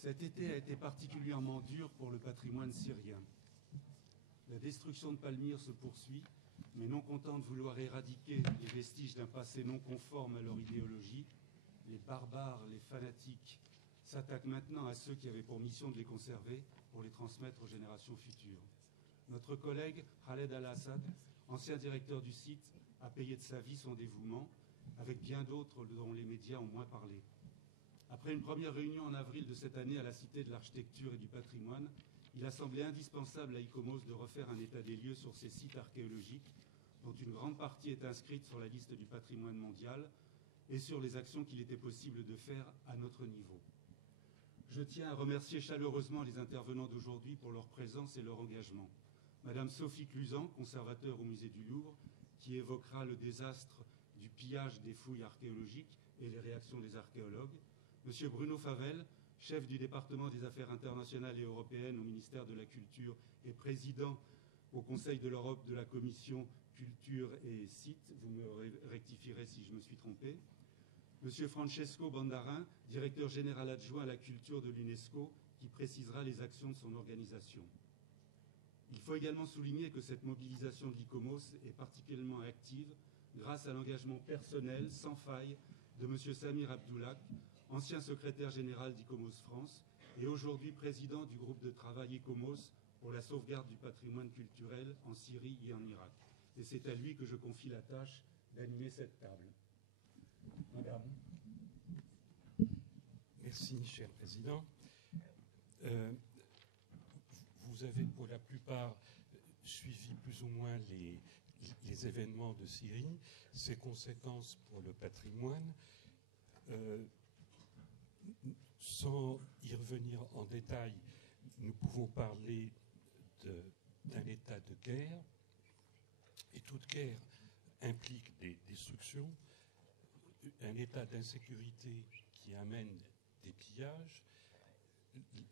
Cet été a été particulièrement dur pour le patrimoine syrien. La destruction de Palmyre se poursuit, mais non content de vouloir éradiquer les vestiges d'un passé non conforme à leur idéologie, les barbares, les fanatiques s'attaquent maintenant à ceux qui avaient pour mission de les conserver pour les transmettre aux générations futures. Notre collègue Khaled Al-Assad, ancien directeur du site, a payé de sa vie son dévouement, avec bien d'autres dont les médias ont moins parlé. Après une première réunion en avril de cette année à la Cité de l'Architecture et du Patrimoine, il a semblé indispensable à ICOMOS de refaire un état des lieux sur ces sites archéologiques, dont une grande partie est inscrite sur la liste du patrimoine mondial, et sur les actions qu'il était possible de faire à notre niveau. Je tiens à remercier chaleureusement les intervenants d'aujourd'hui pour leur présence et leur engagement. Madame Sophie Cluzan, conservateur au musée du Louvre, qui évoquera le désastre du pillage des fouilles archéologiques et les réactions des archéologues. Monsieur Bruno Favel, chef du département des affaires internationales et européennes au ministère de la Culture et président au Conseil de l'Europe de la Commission Culture et Sites. Vous me rectifierez si je me suis trompé. Monsieur Francesco Bandarin, directeur général adjoint à la culture de l'UNESCO, qui précisera les actions de son organisation. Il faut également souligner que cette mobilisation de l'ICOMOS est particulièrement active grâce à l'engagement personnel sans faille de monsieur Samir Abdoulak, ancien secrétaire général d'ICOMOS France et aujourd'hui président du groupe de travail ICOMOS pour la sauvegarde du patrimoine culturel en Syrie et en Irak. Et c'est à lui que je confie la tâche d'animer cette table. Madame. Merci, cher Président. Vous avez pour la plupart suivi plus ou moins les événements de Syrie, ses conséquences pour le patrimoine. Sans y revenir en détail, nous pouvons parler d'un état de guerre, et toute guerre implique des destructions, un état d'insécurité qui amène des pillages,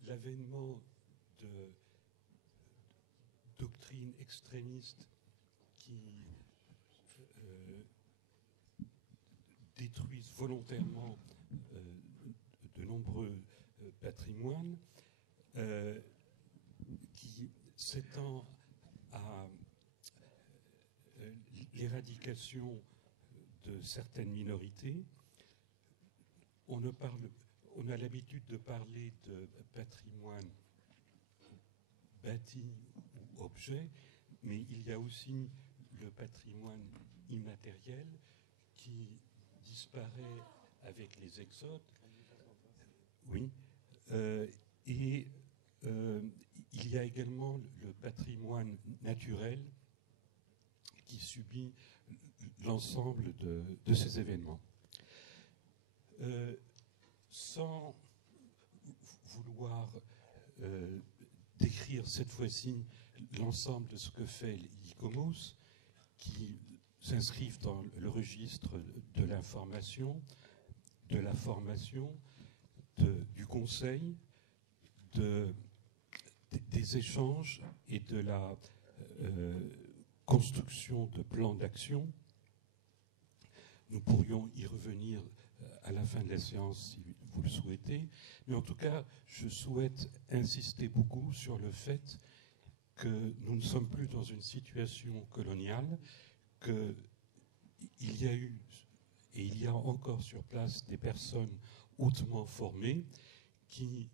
l'avènement de doctrines extrémistes qui détruisent volontairement de nombreux patrimoines, qui s'étend à l'éradication de certaines minorités. On a l'habitude de parler de patrimoine bâti ou objet, mais il y a aussi le patrimoine immatériel qui disparaît avec les exodes. Oui. Il y a également le patrimoine naturel qui subit l'ensemble de ces événements. Sans vouloir décrire cette fois-ci l'ensemble de ce que fait l'ICOMOS, qui s'inscrivent dans le registre de l'information, de la formation, du conseil, des échanges et de la construction de plans d'action. Nous pourrions y revenir à la fin de la séance si vous le souhaitez, mais en tout cas, je souhaite insister beaucoup sur le fait que nous ne sommes plus dans une situation coloniale, qu'il y a eu et il y a encore sur place des personnes hautement formées qui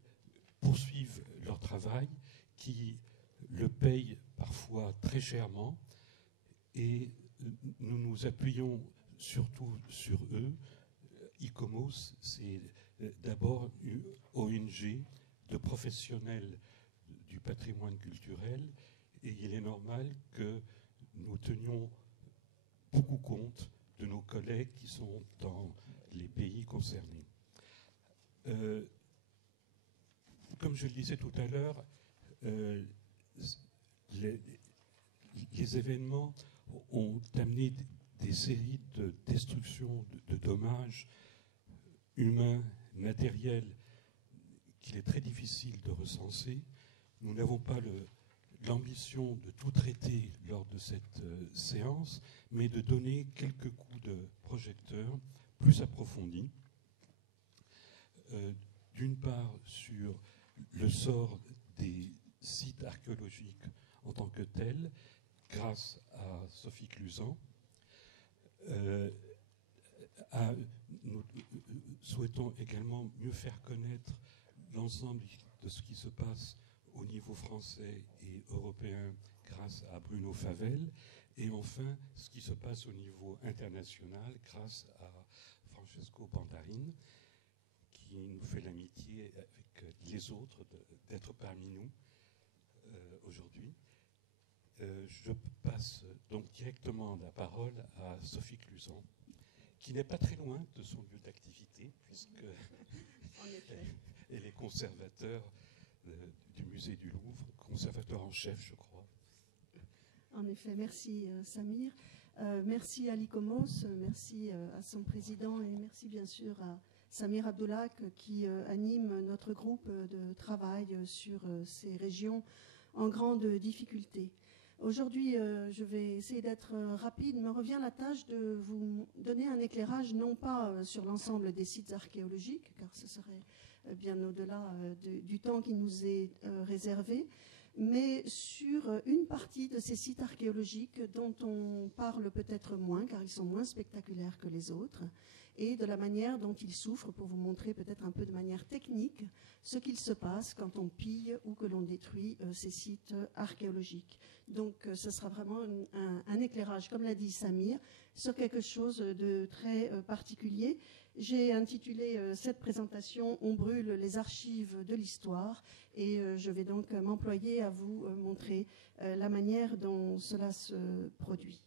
poursuivent leur travail, qui le payent parfois très chèrement, et nous nous appuyons surtout sur eux. ICOMOS, c'est d'abord une ONG de professionnels du patrimoine culturel, et il est normal que nous tenions beaucoup compte de nos collègues qui sont dans les pays concernés. Comme je le disais tout à l'heure, les événements ont amené des séries de destructions, de dommages humains, matériels, qu'il est très difficile de recenser. Nous n'avons pas l'ambition de tout traiter lors de cette séance, mais de donner quelques coups de projecteur plus approfondis. d'une part sur le sort des sites archéologiques en tant que tels, grâce à Sophie Cluzan. Nous souhaitons également mieux faire connaître l'ensemble de ce qui se passe au niveau français et européen grâce à Bruno Favel, et enfin ce qui se passe au niveau international grâce à Francesco Bandarin, qui nous fait l'amitié avec les autres d'être parmi nous aujourd'hui. Je passe donc directement la parole à Sophie Cluzan, qui n'est pas très loin de son lieu d'activité, puisque elle est conservateur du musée du Louvre, conservateur en chef, je crois. En effet, merci Samir. Merci à l'ICOMOS, merci à son président et merci bien sûr à Samir Abdoulak qui anime notre groupe de travail sur ces régions en grande difficulté. Aujourd'hui, je vais essayer d'être rapide. Me revient la tâche de vous donner un éclairage, non pas sur l'ensemble des sites archéologiques, car ce serait bien au-delà du temps qui nous est réservé, mais sur une partie de ces sites archéologiques dont on parle peut-être moins, car ils sont moins spectaculaires que les autres, et de la manière dont ils souffrent, pour vous montrer peut-être un peu de manière technique ce qu'il se passe quand on pille ou que l'on détruit ces sites archéologiques. Donc ce sera vraiment un éclairage, comme l'a dit Samir, sur quelque chose de très particulier. J'ai intitulé cette présentation « On brûle les archives de l'histoire » et je vais donc m'employer à vous montrer la manière dont cela se produit.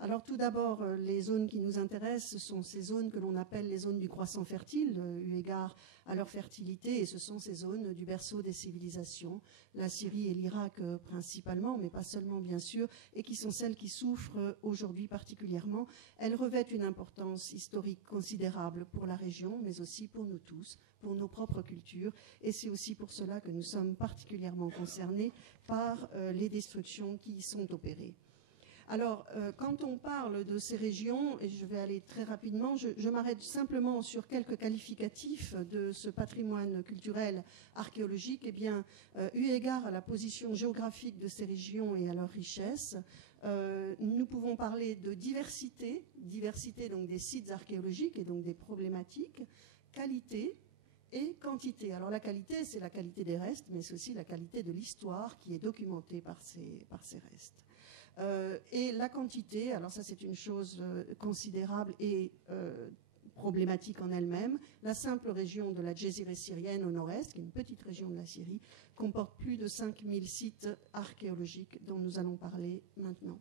Alors tout d'abord, les zones qui nous intéressent, ce sont ces zones que l'on appelle les zones du croissant fertile, eu égard à leur fertilité, et ce sont ces zones du berceau des civilisations, la Syrie et l'Irak principalement, mais pas seulement bien sûr, et qui sont celles qui souffrent aujourd'hui particulièrement. Elles revêtent une importance historique considérable pour la région, mais aussi pour nous tous, pour nos propres cultures, et c'est aussi pour cela que nous sommes particulièrement concernés par les destructions qui y sont opérées. Alors, quand on parle de ces régions, et je vais aller très rapidement, je m'arrête simplement sur quelques qualificatifs de ce patrimoine culturel archéologique. Eh bien, eu égard à la position géographique de ces régions et à leur richesse, nous pouvons parler de diversité donc des sites archéologiques et donc des problématiques, qualité et quantité. Alors la qualité, c'est la qualité des restes, mais c'est aussi la qualité de l'histoire qui est documentée par ces restes. Et la quantité, alors ça c'est une chose considérable et problématique en elle-même. La simple région de la Djézireh syrienne au nord-est, qui est une petite région de la Syrie, comporte plus de 5000 sites archéologiques dont nous allons parler maintenant.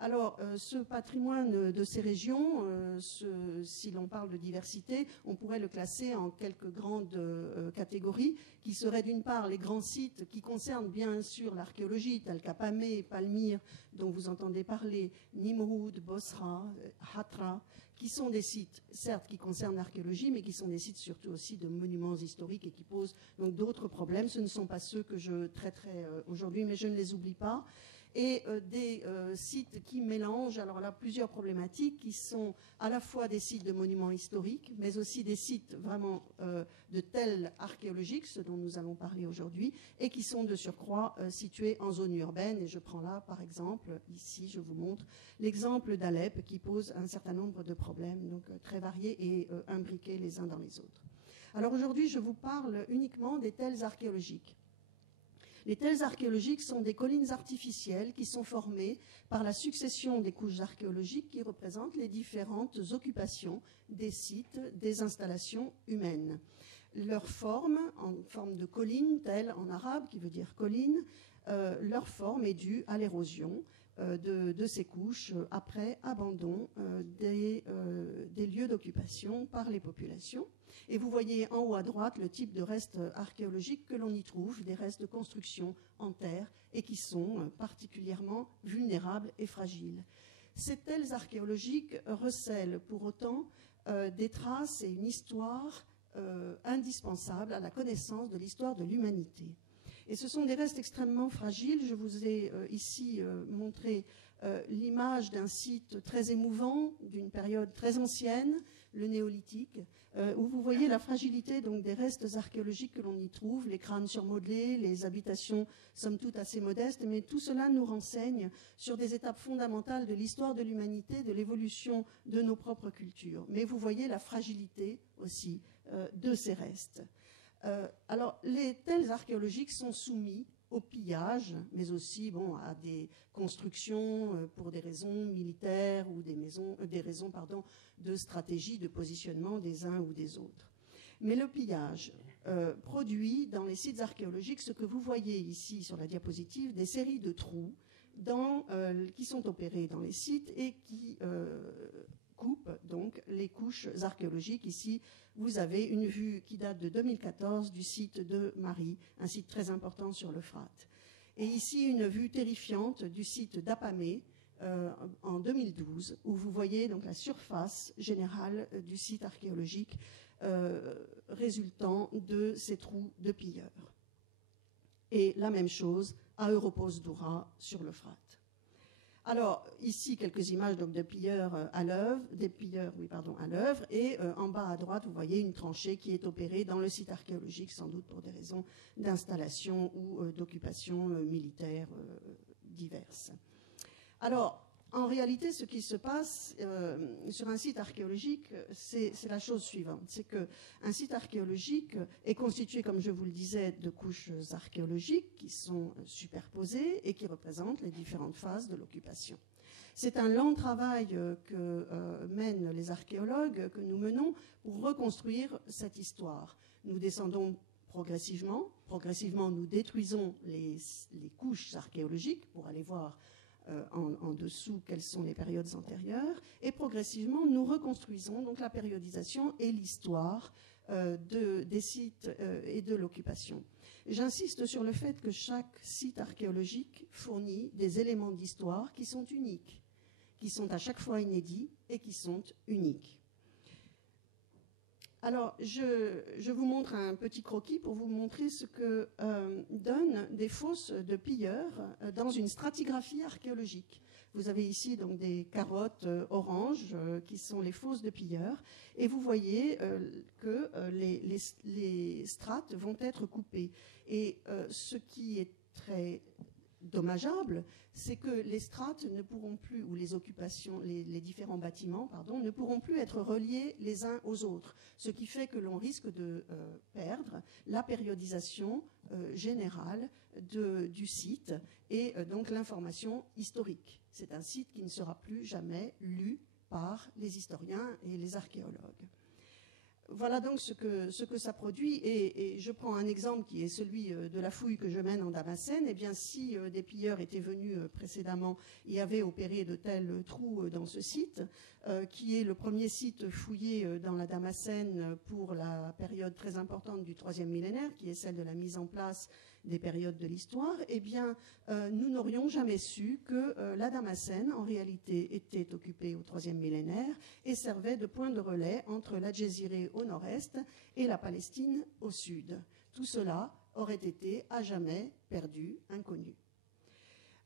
Alors, ce patrimoine de ces régions, si l'on parle de diversité, on pourrait le classer en quelques grandes catégories, qui seraient d'une part les grands sites qui concernent bien sûr l'archéologie, tels qu'Apamé, Palmyre, dont vous entendez parler, Nimroud, Bosra, Hatra, qui sont des sites, certes, qui concernent l'archéologie, mais qui sont des sites surtout aussi de monuments historiques et qui posent donc d'autres problèmes. Ce ne sont pas ceux que je traiterai aujourd'hui, mais je ne les oublie pas. Et des sites qui mélangent, alors là, plusieurs problématiques qui sont à la fois des sites de monuments historiques, mais aussi des sites vraiment de tels archéologiques, ce dont nous allons parler aujourd'hui, et qui sont de surcroît situés en zone urbaine. Et je prends là, par exemple, ici, je vous montre l'exemple d'Alep qui pose un certain nombre de problèmes, donc très variés et imbriqués les uns dans les autres. Alors aujourd'hui, je vous parle uniquement des tels archéologiques. Les tels archéologiques sont des collines artificielles qui sont formées par la succession des couches archéologiques qui représentent les différentes occupations des sites, des installations humaines. Leur forme, en forme de colline, telle en arabe, qui veut dire colline, leur forme est due à l'érosion de ces couches après abandon des lieux d'occupation par les populations. Et vous voyez en haut à droite le type de restes archéologiques que l'on y trouve, des restes de construction en terre et qui sont particulièrement vulnérables et fragiles. Ces tels archéologiques recèlent pour autant des traces et une histoire indispensable à la connaissance de l'histoire de l'humanité. Et ce sont des restes extrêmement fragiles. Je vous ai ici montré l'image d'un site très émouvant, d'une période très ancienne, le néolithique, où vous voyez la fragilité donc, des restes archéologiques que l'on y trouve, les crânes surmodelés, les habitations somme toute assez modestes, mais tout cela nous renseigne sur des étapes fondamentales de l'histoire de l'humanité, de l'évolution de nos propres cultures. Mais vous voyez la fragilité aussi de ces restes. Alors, les tels archéologiques sont soumis au pillage, mais aussi à des constructions pour des raisons militaires ou des raisons de stratégie, de positionnement des uns ou des autres. Mais le pillage produit dans les sites archéologiques ce que vous voyez ici sur la diapositive, des séries de trous qui sont opérés dans les sites et qui coupent donc les couches archéologiques. Ici, vous avez une vue qui date de 2014 du site de Mari, un site très important sur l'Euphrate. Et ici, une vue terrifiante du site d'Apamée en 2012, où vous voyez donc la surface générale du site archéologique résultant de ces trous de pilleurs. Et la même chose à Europos Doura sur l'Euphrate. Alors, ici, quelques images donc, de pilleurs à l'œuvre, à l'œuvre, et en bas à droite, vous voyez une tranchée qui est opérée dans le site archéologique, sans doute pour des raisons d'installation ou d'occupation militaire diverses. Alors, en réalité, ce qui se passe sur un site archéologique, c'est la chose suivante. C'est qu'un site archéologique est constitué, comme je vous le disais, de couches archéologiques qui sont superposées et qui représentent les différentes phases de l'occupation. C'est un lent travail que mènent les archéologues, que nous menons pour reconstruire cette histoire. Nous descendons progressivement. Progressivement, nous détruisons les couches archéologiques pour aller voir en dessous quelles sont les périodes antérieures, et progressivement nous reconstruisons donc la périodisation et l'histoire des sites et de l'occupation. J'insiste sur le fait que chaque site archéologique fournit des éléments d'histoire qui sont uniques, qui sont à chaque fois inédits et qui sont uniques. Alors, je vous montre un petit croquis pour vous montrer ce que donnent des fosses de pilleurs dans une stratigraphie archéologique. Vous avez ici donc des carottes oranges qui sont les fosses de pilleurs, et vous voyez que les strates vont être coupées. Et ce qui est très dommageable, c'est que les strates ne pourront plus, ou les occupations, les différents bâtiments, ne pourront plus être reliés les uns aux autres, ce qui fait que l'on risque de perdre la périodisation générale du site et donc l'information historique. C'est un site qui ne sera plus jamais lu par les historiens et les archéologues. Voilà donc ce que ça produit, et je prends un exemple qui est celui de la fouille que je mène en Damascène. Eh bien, si des pilleurs étaient venus précédemment et avaient opéré de tels trous dans ce site, qui est le premier site fouillé dans la Damascène pour la période très importante du 3e millénaire, qui est celle de la mise en place des périodes de l'histoire, eh bien, nous n'aurions jamais su que la Damascène, en réalité, était occupée au 3e millénaire et servait de point de relais entre la Djézirée au nord-est et la Palestine au sud. Tout cela aurait été à jamais perdu, inconnu.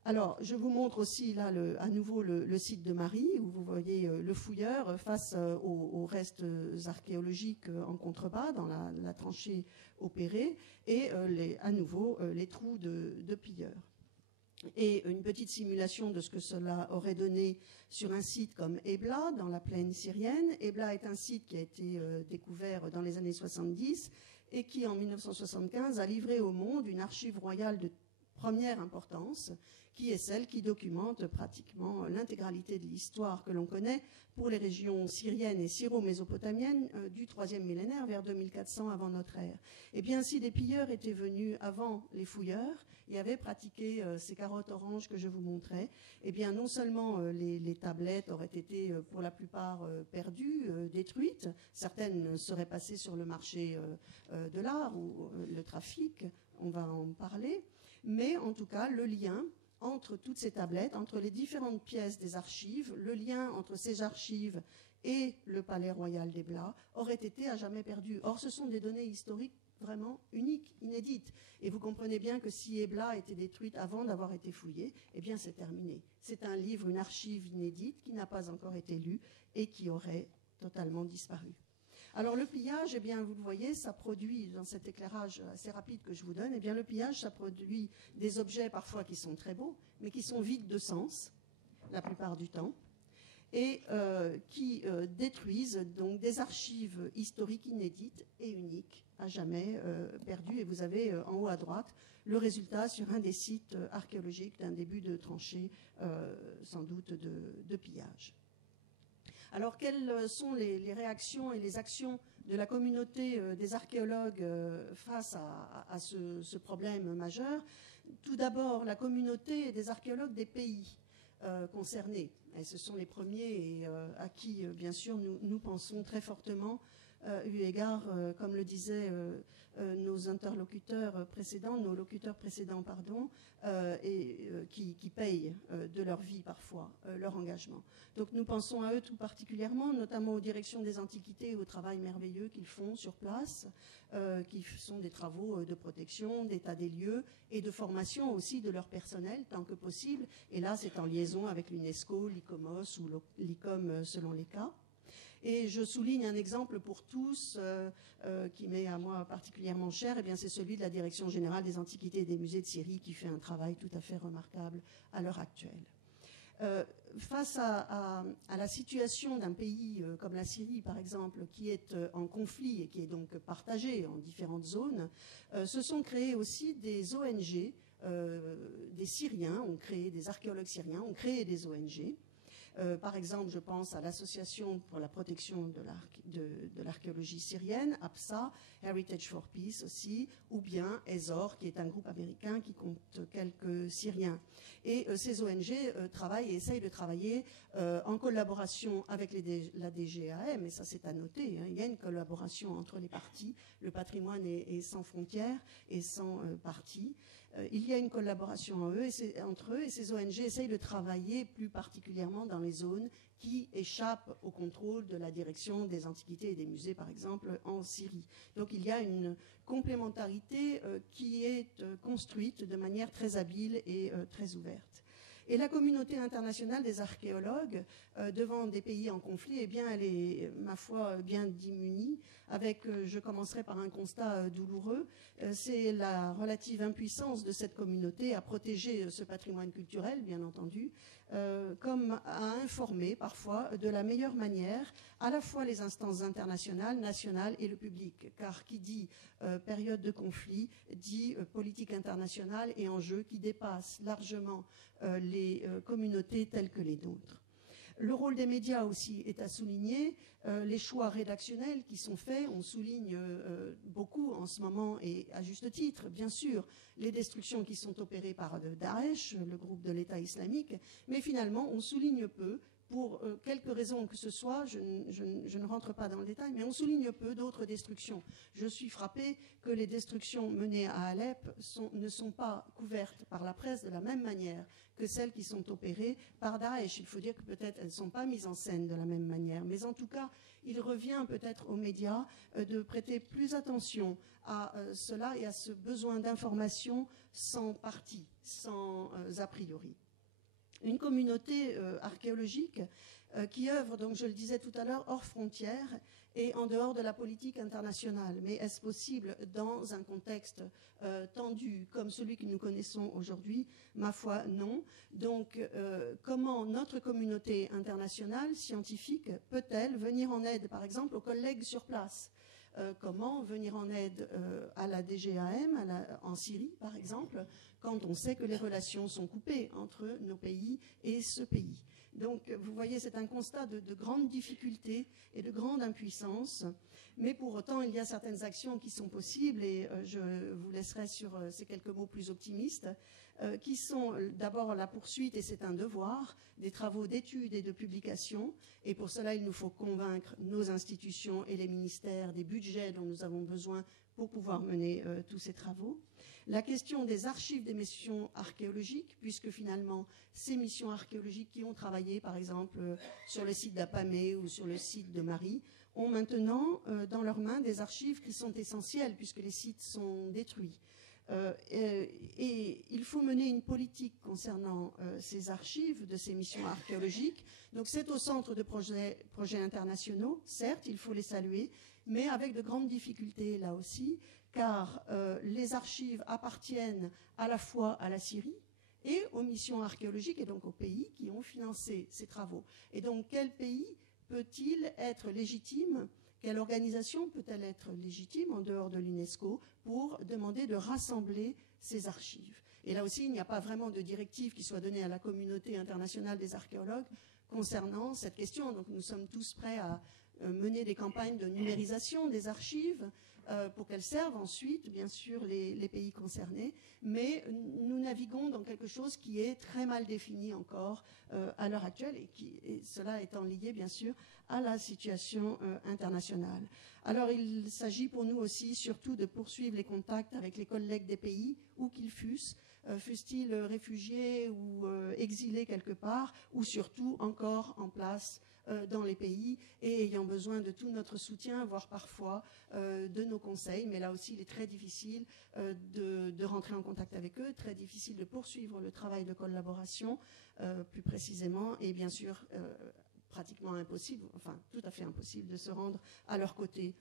Alors, je vous montre aussi là à nouveau le site de Mari, où vous voyez le fouilleur face aux restes archéologiques en contrebas, dans la tranchée opérée, et à nouveau les trous de pilleurs. Et une petite simulation de ce que cela aurait donné sur un site comme Ebla, dans la plaine syrienne. Ebla est un site qui a été découvert dans les années 70 et qui, en 1975, a livré au monde une archive royale de première importance, qui est celle qui documente pratiquement l'intégralité de l'histoire que l'on connaît pour les régions syriennes et syro-mésopotamiennes du 3e millénaire vers 2400 avant notre ère. Eh bien, si des pilleurs étaient venus avant les fouilleurs et avaient pratiqué ces carottes oranges que je vous montrais, eh bien, non seulement les tablettes auraient été pour la plupart perdues, détruites, certaines seraient passées sur le marché de l'art ou le trafic, on va en parler, mais en tout cas, le lien entre toutes ces tablettes, entre les différentes pièces des archives, le lien entre ces archives et le palais royal d'Ebla aurait été à jamais perdu. Or, ce sont des données historiques vraiment uniques, inédites. Et vous comprenez bien que si Ebla était détruite avant d'avoir été fouillée, eh bien c'est terminé. C'est un livre, une archive inédite qui n'a pas encore été lue et qui aurait totalement disparu. Alors le pillage, eh bien, vous le voyez, ça produit, dans cet éclairage assez rapide que je vous donne, eh bien, le pillage, ça produit des objets parfois qui sont très beaux, mais qui sont vides de sens, la plupart du temps, et qui détruisent donc des archives historiques inédites et uniques, à jamais perdues. Et vous avez en haut à droite le résultat sur un des sites archéologiques d'un début de tranchée, sans doute de pillage. Alors, quelles sont les réactions et les actions de la communauté des archéologues face à ce problème majeur? Tout d'abord, la communauté des archéologues des pays concernés. Et ce sont les premiers et à qui, bien sûr, nous pensons très fortement, eu égard, comme le disaient nos locuteurs précédents, qui payent de leur vie parfois leur engagement. Donc nous pensons à eux tout particulièrement, notamment aux directions des antiquités et au travail merveilleux qu'ils font sur place, qui sont des travaux de protection, d'état des lieux et de formation aussi de leur personnel tant que possible. Et là, c'est en liaison avec l'UNESCO, l'ICOMOS ou l'ICOM selon les cas. Et je souligne un exemple pour tous qui m'est à moi particulièrement cher, et bien c'est celui de la Direction générale des antiquités et des musées de Syrie qui fait un travail tout à fait remarquable à l'heure actuelle. Face à la situation d'un pays comme la Syrie, par exemple, qui est en conflit et qui est donc partagé en différentes zones, se sont créées aussi des ONG, des Syriens ont créé, des archéologues syriens ont créé des ONG. Par exemple, je pense à l'Association pour la protection de l'archéologie syrienne, APSA, Heritage for Peace aussi, ou bien ESOR, qui est un groupe américain qui compte quelques Syriens. Et ces ONG travaillent et essayent de travailler en collaboration avec la DGAM, et ça c'est à noter, hein, il y a une collaboration entre les parties, le patrimoine est sans frontières et sans parties. Il y a une collaboration entre eux et ces ONG essayent de travailler plus particulièrement dans les zones qui échappent au contrôle de la direction des antiquités et des musées, par exemple, en Syrie. Donc il y a une complémentarité qui est construite de manière très habile et très ouverte. Et la communauté internationale des archéologues, devant des pays en conflit, eh bien, elle est, ma foi, bien démunie. Je commencerai par un constat douloureux, c'est la relative impuissance de cette communauté à protéger ce patrimoine culturel, bien entendu, comme à informer parfois de la meilleure manière à la fois les instances internationales, nationales et le public. Car qui dit période de conflit dit politique internationale et enjeux qui dépassent largement les communautés telles que les nôtres. Le rôle des médias aussi est à souligner. Les choix rédactionnels qui sont faits, on souligne beaucoup en ce moment, et à juste titre, bien sûr, les destructions qui sont opérées par Daesh, le groupe de l'État islamique, mais finalement, on souligne peu, pour quelques raisons que ce soit, je ne rentre pas dans le détail, mais on souligne peu d'autres destructions. Je suis frappée que les destructions menées à Alep ne sont pas couvertes par la presse de la même manière que celles qui sont opérées par Daesh. Il faut dire que peut-être elles ne sont pas mises en scène de la même manière, mais en tout cas, il revient peut-être aux médias de prêter plus attention à cela et à ce besoin d'information sans parti, sans a priori. Une communauté archéologique qui œuvre, donc je le disais tout à l'heure, hors frontières et en dehors de la politique internationale. Mais est-ce possible dans un contexte tendu comme celui que nous connaissons aujourd'hui? Ma foi, non. Donc, comment notre communauté internationale scientifique peut-elle venir en aide, par exemple, aux collègues sur place? Comment venir en aide à la DGAM en Syrie, par exemple, quand on sait que les relations sont coupées entre nos pays et ce pays. Donc, vous voyez, c'est un constat de grande difficulté et de grande impuissance, mais pour autant, il y a certaines actions qui sont possibles, et je vous laisserai sur ces quelques mots plus optimistes, qui sont d'abord la poursuite, et c'est un devoir, des travaux d'études et de publication, et pour cela, il nous faut convaincre nos institutions et les ministères des budgets dont nous avons besoin pour pouvoir mener tous ces travaux. La question des archives des missions archéologiques, puisque finalement, ces missions archéologiques qui ont travaillé, par exemple, sur le site d'Apamé ou sur le site de Marie, ont maintenant dans leurs mains des archives qui sont essentielles, puisque les sites sont détruits. Et il faut mener une politique concernant ces archives de ces missions archéologiques. Donc c'est au centre de projets internationaux, certes, il faut les saluer, mais avec de grandes difficultés là aussi, car les archives appartiennent à la fois à la Syrie et aux missions archéologiques, et donc aux pays qui ont financé ces travaux. Et donc quel pays peut-il être légitime? Quelle organisation peut-elle être légitime en dehors de l'UNESCO pour demander de rassembler ces archives? Et là aussi, il n'y a pas vraiment de directive qui soit donnée à la communauté internationale des archéologues concernant cette question. Donc nous sommes tous prêts à mener des campagnes de numérisation des archives pour qu'elles servent ensuite, bien sûr, les pays concernés. Mais nous naviguons dans quelque chose qui est très mal défini encore à l'heure actuelle, et cela étant lié, bien sûr, à la situation internationale. Alors il s'agit pour nous aussi surtout de poursuivre les contacts avec les collègues des pays, où qu'ils fussent-ils réfugiés ou exilés quelque part, ou surtout encore en place dans les pays et ayant besoin de tout notre soutien, voire parfois de nos conseils. Mais là aussi, il est très difficile de rentrer en contact avec eux, très difficile de poursuivre le travail de collaboration, plus précisément, et bien sûr pratiquement impossible, enfin tout à fait impossible de se rendre à leur côté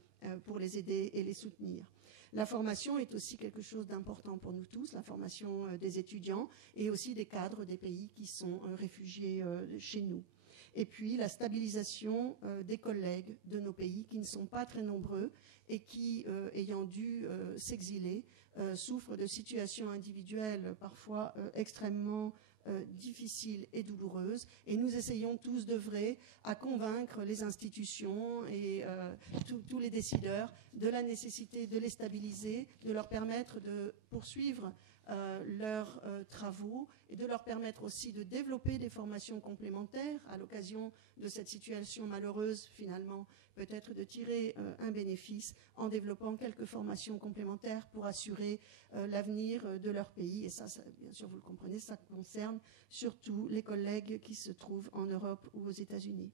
pour les aider et les soutenir. La formation est aussi quelque chose d'important pour nous tous, la formation des étudiants et aussi des cadres des pays qui sont réfugiés chez nous. Et puis la stabilisation des collègues de nos pays qui ne sont pas très nombreux et qui, ayant dû s'exiler, souffrent de situations individuelles parfois extrêmement difficiles et douloureuses. Et nous essayons tous d'œuvrer à convaincre les institutions et tous les décideurs de la nécessité de les stabiliser, de leur permettre de poursuivre leurs travaux et de leur permettre aussi de développer des formations complémentaires à l'occasion de cette situation malheureuse, finalement, peut-être de tirer un bénéfice en développant quelques formations complémentaires pour assurer l'avenir de leur pays. Et ça, bien sûr, vous le comprenez, ça concerne surtout les collègues qui se trouvent en Europe ou aux États-Unis.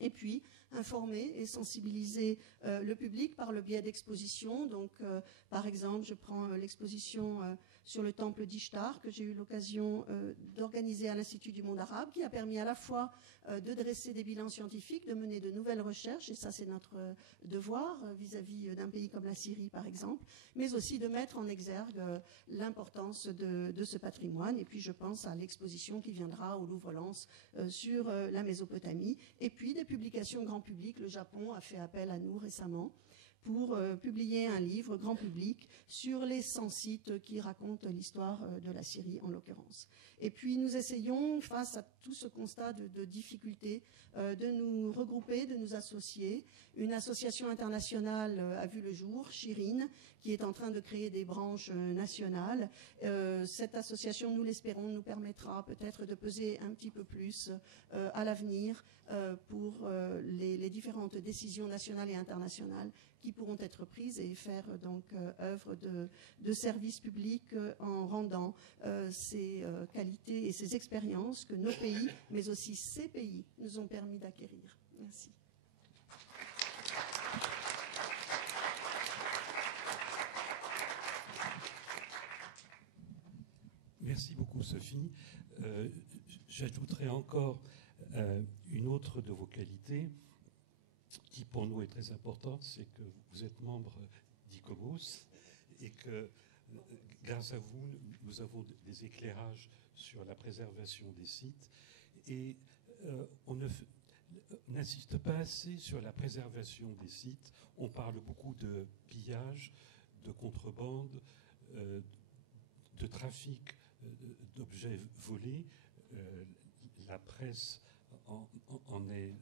Et puis, informer et sensibiliser le public par le biais d'expositions. Donc, par exemple, je prends l'exposition sur le temple d'Ishtar que j'ai eu l'occasion d'organiser à l'Institut du monde arabe, qui a permis à la fois de dresser des bilans scientifiques, de mener de nouvelles recherches, et ça c'est notre devoir vis-à-vis d'un pays comme la Syrie par exemple, mais aussi de mettre en exergue l'importance de ce patrimoine. Et puis je pense à l'exposition qui viendra au Louvre-Lens sur la Mésopotamie, et puis des publications grand public. Le Japon a fait appel à nous récemment pour publier un livre grand public sur les 100 sites qui racontent l'histoire de la Syrie en l'occurrence. Et puis nous essayons, face à tout ce constat de difficultés, de nous regrouper, de nous associer. Une association internationale a vu le jour, Shirin, qui est en train de créer des branches nationales. Cette association, nous l'espérons, nous permettra peut-être de peser un petit peu plus à l'avenir pour les différentes décisions nationales et internationales qui pourront être prises et faire donc œuvre de service public en rendant ces qualités et ces expériences que nos pays, mais aussi ces pays, nous ont permis d'acquérir. Merci. Merci beaucoup, Sophie. J'ajouterai encore une autre de vos qualités qui pour nous est très importante, c'est que vous êtes membre d'ICOMOS et que grâce à vous, nous avons des éclairages sur la préservation des sites et on n'insiste pas assez sur la préservation des sites. On parle beaucoup de pillage, de contrebande, de trafic d'objets volés. La presse en est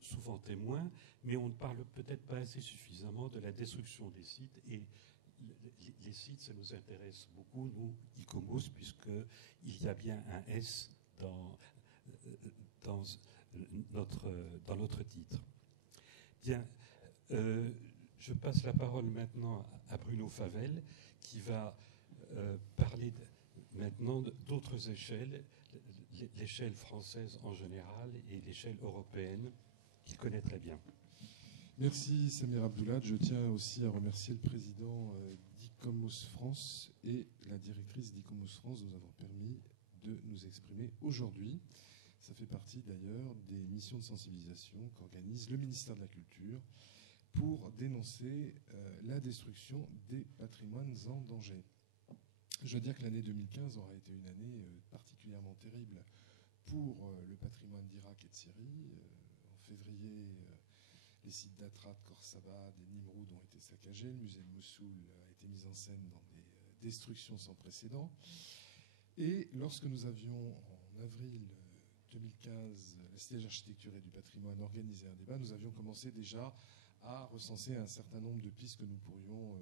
souvent témoin, mais on ne parle peut-être pas assez suffisamment de la destruction des sites. Et les sites, ça nous intéresse beaucoup, nous, ICOMOS, puisqu'il y a bien un S dans notre titre. Bien, je passe la parole maintenant à Bruno Favel, qui va parler maintenant d'autres échelles, l'échelle française en général et l'échelle européenne, qu'il connaît très bien. Merci Samir Abdoulad. Je tiens aussi à remercier le président ICOMOS France et la directrice d'ICOMOS France nous avons permis de nous exprimer aujourd'hui. Ça fait partie d'ailleurs des missions de sensibilisation qu'organise le ministère de la Culture pour dénoncer la destruction des patrimoines en danger. Je dois dire que l'année 2015 aura été une année particulièrement terrible pour le patrimoine d'Irak et de Syrie. En février, les sites d'Atrat, Khorsabad et Nimroud ont été saccagés. Le musée de Mossoul a été mis en scène dans des destructions sans précédent. Et lorsque nous avions, en avril 2015, la Cité de l'Architecture et du Patrimoine organisé un débat, nous avions commencé déjà à recenser un certain nombre de pistes que nous pourrions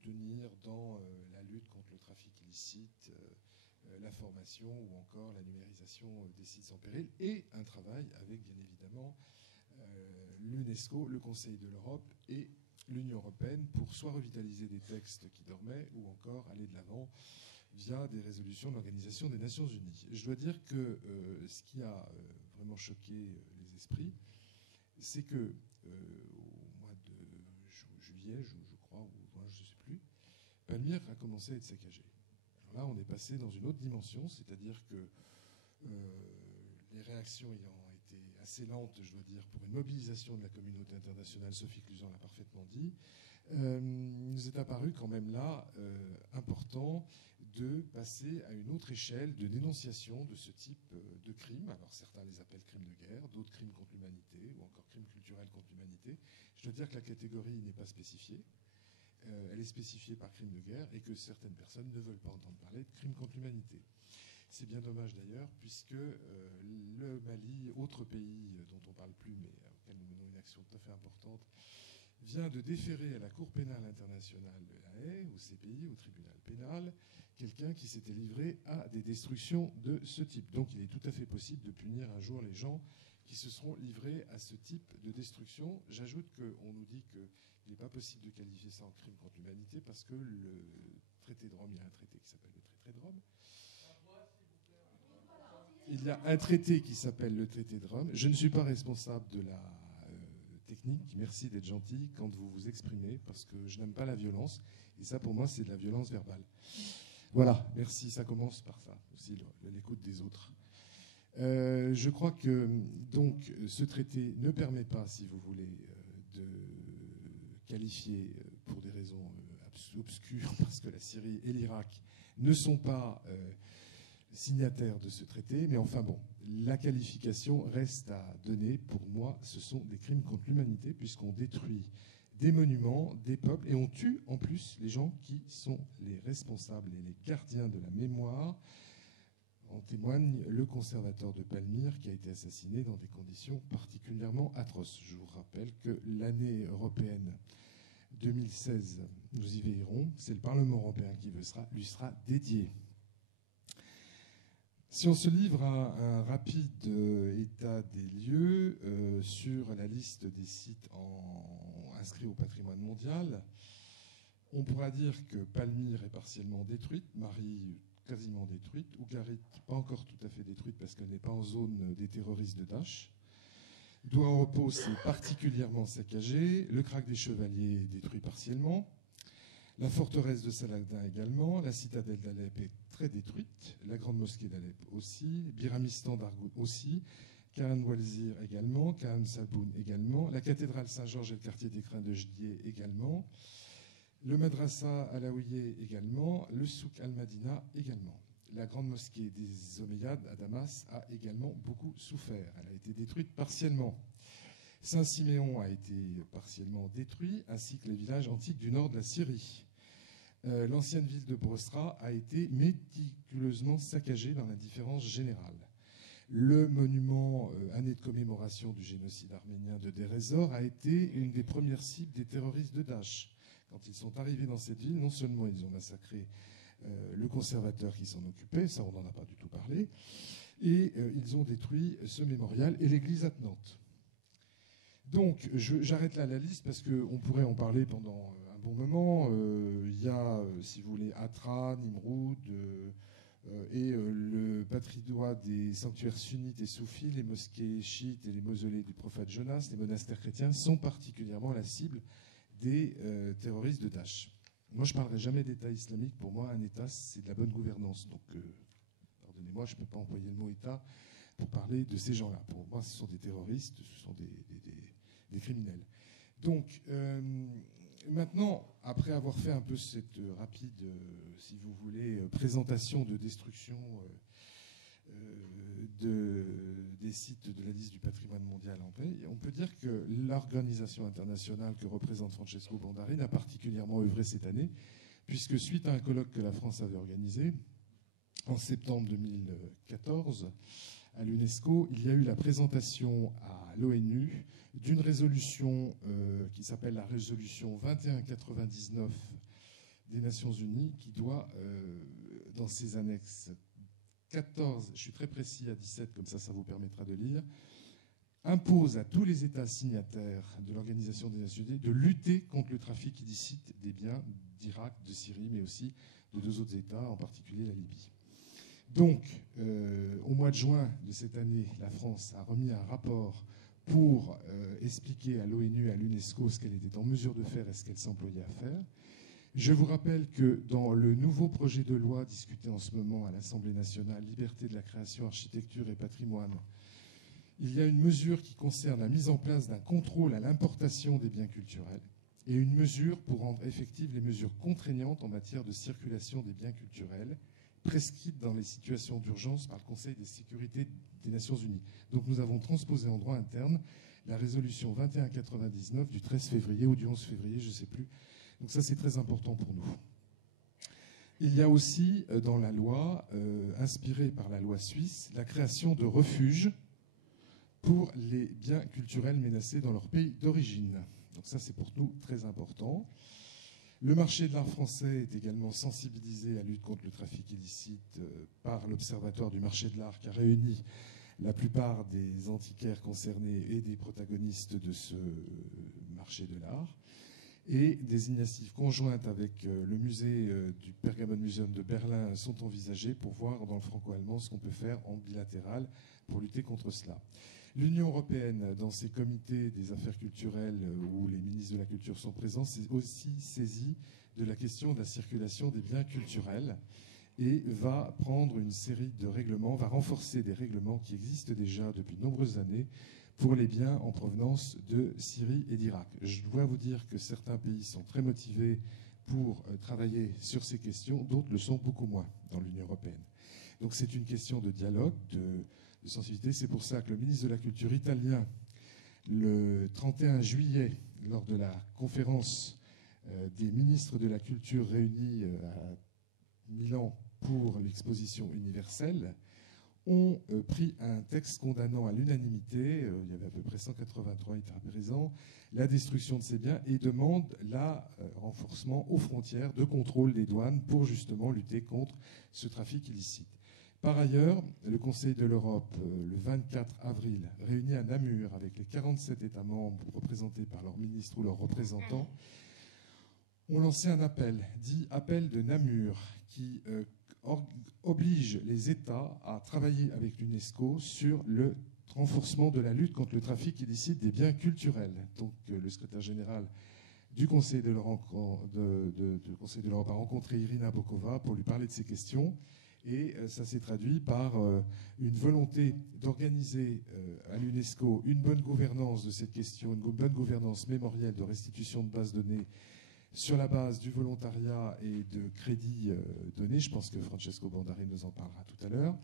tenir dans la lutte contre le trafic illicite, la formation ou encore la numérisation des sites en péril, et un travail avec, bien évidemment, l'UNESCO, le Conseil de l'Europe et l'Union européenne pour soit revitaliser des textes qui dormaient ou encore aller de l'avant via des résolutions de l'Organisation des Nations Unies. Je dois dire que ce qui a vraiment choqué les esprits, c'est que au mois de juillet, je crois, ou juin, je ne sais plus, Palmyre a commencé à être saccagé. Alors là, on est passé dans une autre dimension, c'est-à-dire que les réactions ayant été assez lentes, je dois dire, pour une mobilisation de la communauté internationale, Sophie Cluzan l'a parfaitement dit, il nous est apparu quand même là important de passer à une autre échelle de dénonciation de ce type de crimes. Alors certains les appellent crimes de guerre, d'autres crimes contre l'humanité ou encore crimes culturels contre l'humanité. Je dois dire que la catégorie n'est pas spécifiée. Elle est spécifiée par crime de guerre et que certaines personnes ne veulent pas entendre parler de crimes contre l'humanité. C'est bien dommage d'ailleurs, puisque le Mali, autre pays dont on ne parle plus, mais auquel nous menons une action tout à fait importante, vient de déférer à la Cour pénale internationale de La Haye, au CPI, au tribunal pénal, quelqu'un qui s'était livré à des destructions de ce type. Donc il est tout à fait possible de punir un jour les gens qui se seront livrés à ce type de destruction. J'ajoute qu'on nous dit qu'il n'est pas possible de qualifier ça en crime contre l'humanité parce que le traité de Rome, il y a un traité qui s'appelle le traité de Rome. Il y a un traité qui s'appelle le traité de Rome. Je ne suis pas responsable de la technique. Merci d'être gentil quand vous vous exprimez, parce que je n'aime pas la violence. Et ça, pour moi, c'est de la violence verbale. Voilà, merci. Ça commence par ça, aussi, l'écoute des autres. Je crois que, donc, ce traité ne permet pas, si vous voulez, de qualifier, pour des raisons obscures, parce que la Syrie et l'Irak ne sont pas signataires de ce traité, mais enfin bon, la qualification reste à donner. Pour moi, ce sont des crimes contre l'humanité, puisqu'on détruit des monuments, des peuples, et on tue en plus les gens qui sont les responsables et les gardiens de la mémoire. En témoigne le conservateur de Palmyre qui a été assassiné dans des conditions particulièrement atroces. Je vous rappelle que l'année européenne 2016, nous y veillerons, c'est le Parlement européen qui lui sera dédié. Si on se livre à un rapide état des lieux sur la liste des sites inscrits au patrimoine mondial, on pourra dire que Palmyre est partiellement détruite, Marie quasiment détruite, Ougarit pas encore tout à fait détruite parce qu'elle n'est pas en zone des terroristes de Daesh. Doua au repos, c'est particulièrement saccagé, le krach des Chevaliers est détruit partiellement, la forteresse de Saladin également, la citadelle d'Alep est très détruite, la grande mosquée d'Alep aussi, Biramistan d'Argout aussi, Khan Walzir également, Khan Saboun également, la cathédrale Saint-Georges et le quartier des Crins de Jdié également, le madrasa Alaouiyé également, le souk al-Madina également. La grande mosquée des Omeyyades à Damas a également beaucoup souffert. Elle a été détruite partiellement. Saint-Siméon a été partiellement détruit, ainsi que les villages antiques du nord de la Syrie. L'ancienne ville de Bosra a été méticuleusement saccagée dans l'indifférence générale. Le monument année de commémoration du génocide arménien de Deir ez-Zor a été une des premières cibles des terroristes de Daesh. Quand ils sont arrivés dans cette ville, non seulement ils ont massacré le conservateur qui s'en occupait, ça on n'en a pas du tout parlé, et ils ont détruit ce mémorial et l'église attenante. Donc j'arrête là la liste parce qu'on pourrait en parler pendant un bon moment. Il y a, si vous voulez, Atra, Nimroud, et le patrimoine des sanctuaires sunnites et soufis, les mosquées chiites et les mausolées du prophète Jonas, les monastères chrétiens sont particulièrement la cible des terroristes de Daesh. Moi, je ne parlerai jamais d'État islamique. Pour moi, un État, c'est de la bonne gouvernance. Donc, pardonnez-moi, je ne peux pas employer le mot État pour parler de ces gens-là. Pour moi, ce sont des terroristes, ce sont des criminels. Donc, maintenant, après avoir fait un peu cette rapide, si vous voulez, présentation de destruction des sites de la liste du patrimoine mondial en paix, on peut dire que l'organisation internationale que représente Francesco Bandarin a particulièrement œuvré cette année, puisque suite à un colloque que la France avait organisé en septembre 2014 à l'UNESCO, il y a eu la présentation à l'ONU d'une résolution qui s'appelle la résolution 2199 des Nations Unies, qui doit, dans ses annexes 14, je suis très précis à 17, comme ça vous permettra de lire, impose à tous les États signataires de l'Organisation des Nations Unies de lutter contre le trafic illicite des biens d'Irak, de Syrie, mais aussi de 2 autres États, en particulier la Libye. Donc, au mois de juin de cette année, la France a remis un rapport pour expliquer à l'ONU et à l'UNESCO ce qu'elle était en mesure de faire et ce qu'elle s'employait à faire. Je vous rappelle que dans le nouveau projet de loi discuté en ce moment à l'Assemblée nationale, Liberté de la création, architecture et patrimoine, il y a une mesure qui concerne la mise en place d'un contrôle à l'importation des biens culturels et une mesure pour rendre effectives les mesures contraignantes en matière de circulation des biens culturels prescrites dans les situations d'urgence par le Conseil de sécurité des Nations Unies. Donc nous avons transposé en droit interne la résolution 2199 du 13 février ou du 11 février, je ne sais plus. Donc ça, c'est très important pour nous. Il y a aussi dans la loi, inspirée par la loi suisse, la création de refuges pour les biens culturels menacés dans leur pays d'origine. Donc ça, c'est pour nous très important. Le marché de l'art français est également sensibilisé à la lutte contre le trafic illicite par l'Observatoire du marché de l'art qui a réuni la plupart des antiquaires concernés et des protagonistes de ce marché de l'art. Et des initiatives conjointes avec le musée du Pergamon Museum de Berlin sont envisagées pour voir dans le franco-allemand ce qu'on peut faire en bilatéral pour lutter contre cela. L'Union européenne, dans ses comités des affaires culturelles où les ministres de la culture sont présents, s'est aussi saisie de la question de la circulation des biens culturels et va prendre une série de règlements, va renforcer des règlements qui existent déjà depuis de nombreuses années pour les biens en provenance de Syrie et d'Irak. Je dois vous dire que certains pays sont très motivés pour travailler sur ces questions, d'autres le sont beaucoup moins dans l'Union européenne. Donc c'est une question de dialogue, de sensibilité. C'est pour ça que le ministre de la Culture italien, le 31 juillet, lors de la conférence des ministres de la Culture réunis à Milan pour l'exposition universelle, ont pris un texte condamnant à l'unanimité, il y avait à peu près 183 États présents, la destruction de ces biens et demandent le renforcement aux frontières de contrôle des douanes pour justement lutter contre ce trafic illicite. Par ailleurs, le Conseil de l'Europe, le 24 avril, réuni à Namur avec les 47 États membres représentés par leurs ministres ou leurs représentants, ont lancé un appel, dit appel de Namur, qui oblige les États à travailler avec l'UNESCO sur le renforcement de la lutte contre le trafic illicite des biens culturels. Donc le secrétaire général du Conseil de l'Europe a rencontré Irina Bokova pour lui parler de ces questions. Et ça s'est traduit par une volonté d'organiser à l'UNESCO une bonne gouvernance de cette question, une bonne gouvernance mémorielle de restitution de bases de données sur la base du volontariat et de crédits donnés. Je pense que Francesco Bandarin nous en parlera tout à l'heure.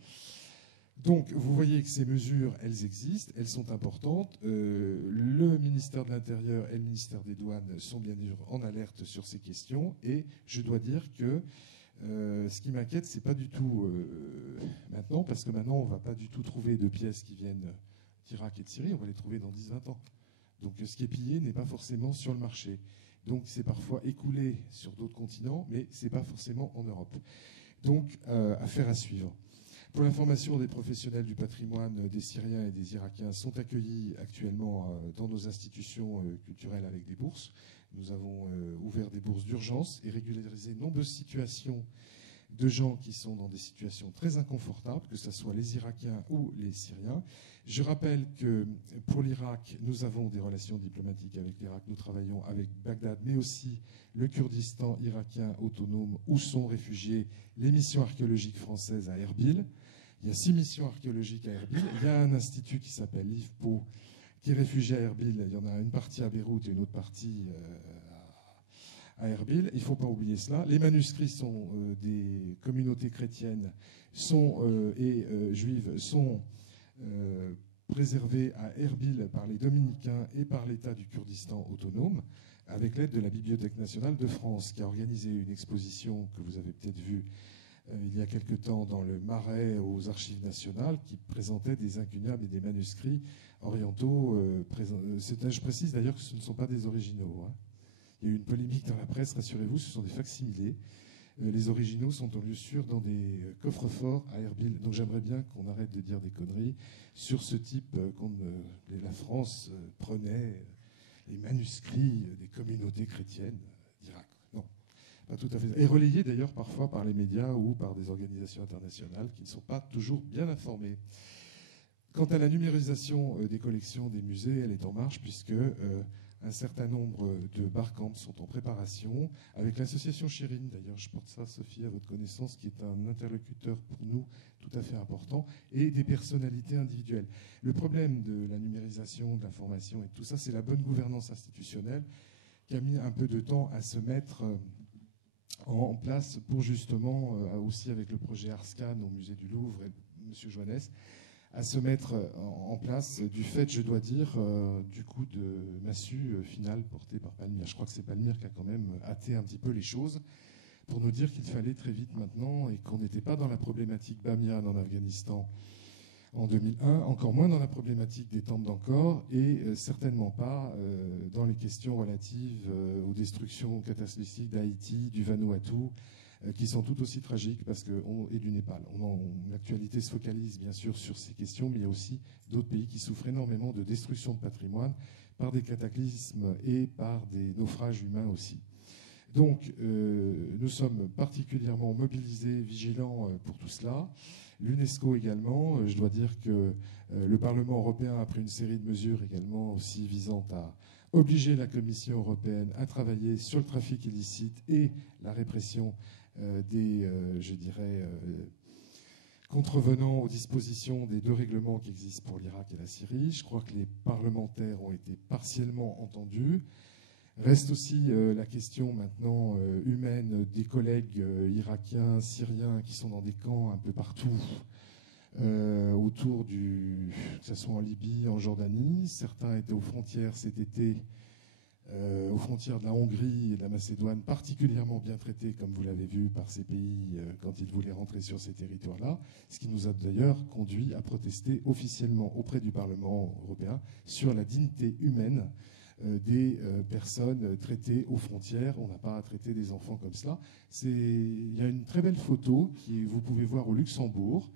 Donc, vous voyez que ces mesures, elles existent, elles sont importantes. Le ministère de l'Intérieur et le ministère des Douanes sont bien sûr en alerte sur ces questions. Et je dois dire que ce qui m'inquiète, c'est pas du tout maintenant, parce que maintenant, on ne va pas du tout trouver de pièces qui viennent d'Irak et de Syrie, on va les trouver dans 10-20 ans. Donc, ce qui est pillé n'est pas forcément sur le marché. Donc, c'est parfois écoulé sur d'autres continents, mais ce n'est pas forcément en Europe. Donc, affaire à suivre. Pour l'information, des professionnels du patrimoine des Syriens et des Irakiens sont accueillis actuellement dans nos institutions culturelles avec des bourses. Nous avons ouvert des bourses d'urgence et régularisé de nombreuses situations de gens qui sont dans des situations très inconfortables, que ce soit les Irakiens ou les Syriens. Je rappelle que pour l'Irak, nous avons des relations diplomatiques avec l'Irak. Nous travaillons avec Bagdad, mais aussi le Kurdistan irakien autonome, où sont réfugiées les missions archéologiques françaises à Erbil. Il y a 6 missions archéologiques à Erbil. Il y a un institut qui s'appelle l'IFPO, qui est réfugié à Erbil. Il y en a une partie à Beyrouth et une autre partie à Erbil. Il ne faut pas oublier cela. Les manuscrits sont des communautés chrétiennes et juives sont préservés à Erbil par les dominicains et par l'État du Kurdistan autonome, avec l'aide de la Bibliothèque nationale de France, qui a organisé une exposition que vous avez peut-être vue il y a quelque temps dans le Marais aux Archives nationales, qui présentait des incunables et des manuscrits orientaux. Je précise d'ailleurs que ce ne sont pas des originaux. Hein. Il y a eu une polémique dans la presse, rassurez-vous, ce sont des facsimilés. Les originaux sont en lieu sûr dans des coffres-forts à Erbil. Donc j'aimerais bien qu'on arrête de dire des conneries sur ce type, la France prenait les manuscrits des communautés chrétiennes d'Irak. Non, pas tout à fait. Et relayés d'ailleurs parfois par les médias ou par des organisations internationales qui ne sont pas toujours bien informées. Quant à la numérisation des collections des musées, elle est en marche puisque un certain nombre de barcamps sont en préparation, avec l'association Chérine, d'ailleurs je porte ça, Sophie, à votre connaissance, qui est un interlocuteur pour nous tout à fait important, et des personnalités individuelles. Le problème de la numérisation, de l'information et tout ça, c'est la bonne gouvernance institutionnelle qui a mis un peu de temps à se mettre en place pour justement, aussi avec le projet Arscan au musée du Louvre et M. Joannès, à se mettre en place du fait, je dois dire, du coup de massue finale porté par Palmyre. Je crois que c'est Palmyre qui a quand même hâté un petit peu les choses pour nous dire qu'il fallait très vite maintenant et qu'on n'était pas dans la problématique Bamiyan en Afghanistan en 2001, encore moins dans la problématique des temples d'Angkor et certainement pas dans les questions relatives aux destructions catastrophiques d'Haïti, du Vanuatu, qui sont tout aussi tragiques et du Népal. L'actualité se focalise bien sûr sur ces questions, mais il y a aussi d'autres pays qui souffrent énormément de destruction de patrimoine par des cataclysmes et par des naufrages humains aussi. Donc, nous sommes particulièrement mobilisés, vigilants pour tout cela. L'UNESCO également, je dois dire que le Parlement européen a pris une série de mesures également aussi visant à obliger la Commission européenne à travailler sur le trafic illicite et la répression des contrevenants aux dispositions des 2 règlements qui existent pour l'Irak et la Syrie. Je crois que les parlementaires ont été partiellement entendus. Reste aussi la question maintenant humaine des collègues irakiens, syriens qui sont dans des camps un peu partout autour que ce soit en Libye, en Jordanie. Certains étaient aux frontières cet été, aux frontières de la Hongrie et de la Macédoine, particulièrement bien traités, comme vous l'avez vu, par ces pays quand ils voulaient rentrer sur ces territoires-là, ce qui nous a d'ailleurs conduit à protester officiellement auprès du Parlement européen sur la dignité humaine des personnes traitées aux frontières. On n'a pas à traiter des enfants comme cela. Il y a une très belle photo que vous pouvez voir au Luxembourg,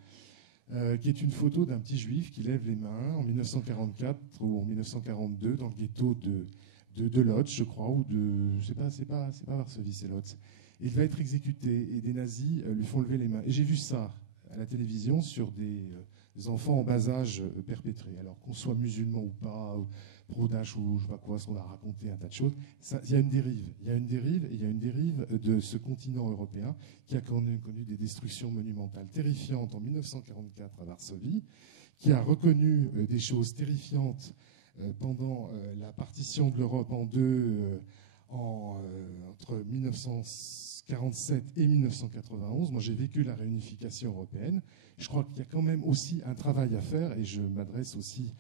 qui est une photo d'un petit juif qui lève les mains en 1944 ou en 1942 dans le ghetto de Lodz, je crois, ou c'est pas Varsovie, c'est Lodz. Il va être exécuté et des nazis lui font lever les mains. Et j'ai vu ça à la télévision sur des enfants en bas âge perpétrés. Alors qu'on soit musulman ou pas, pro-Daesh ou je sais pas quoi, on a raconté un tas de choses. Il y a une dérive. Il y a une dérive de ce continent européen qui a connu des destructions monumentales terrifiantes en 1944 à Varsovie, qui a reconnu des choses terrifiantes pendant la partition de l'Europe en deux entre 1947 et 1991. Moi, j'ai vécu la réunification européenne. Je crois qu'il y a quand même aussi un travail à faire, et je m'adresse aussi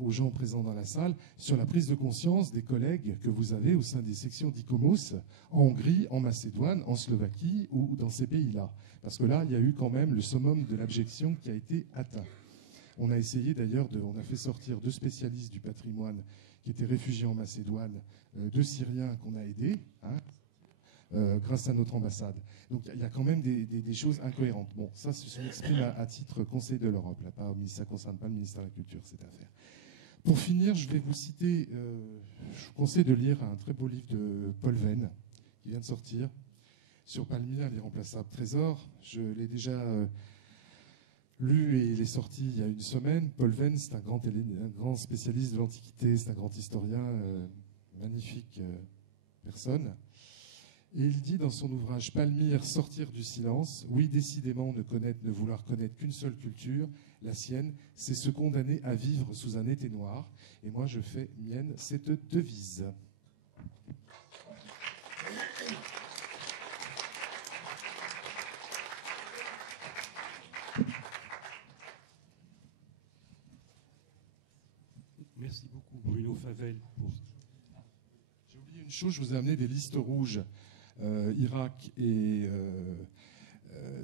aux gens présents dans la salle, sur la prise de conscience des collègues que vous avez au sein des sections d'ICOMOS en Hongrie, en Macédoine, en Slovaquie ou dans ces pays-là. Parce que là, il y a eu quand même le summum de l'abjection qui a été atteint. On a essayé d'ailleurs, on a fait sortir 2 spécialistes du patrimoine qui étaient réfugiés en Macédoine, 2 Syriens qu'on a aidés, grâce à notre ambassade. Donc il y a quand même des choses incohérentes. Bon, ça, je m'exprime à titre Conseil de l'Europe. Là, ça ne concerne pas le ministère de la Culture, cette affaire. Pour finir, je vais vous citer, je vous conseille de lire un très beau livre de Paul Venn, qui vient de sortir, sur Palmyre, l'irremplaçable trésor. Je l'ai déjà lu et il est sorti il y a une semaine. Paul Venn, c'est un grand spécialiste de l'Antiquité, c'est un grand historien, magnifique personne. Et il dit dans son ouvrage « Palmyre, sortir du silence », oui, décidément, ne vouloir connaître qu'une seule culture, la sienne, c'est se condamner à vivre sous un été noir. Et moi, je fais mienne cette devise. Merci beaucoup, Bruno Favel. J'ai oublié une chose, je vous ai amené des listes rouges. Irak et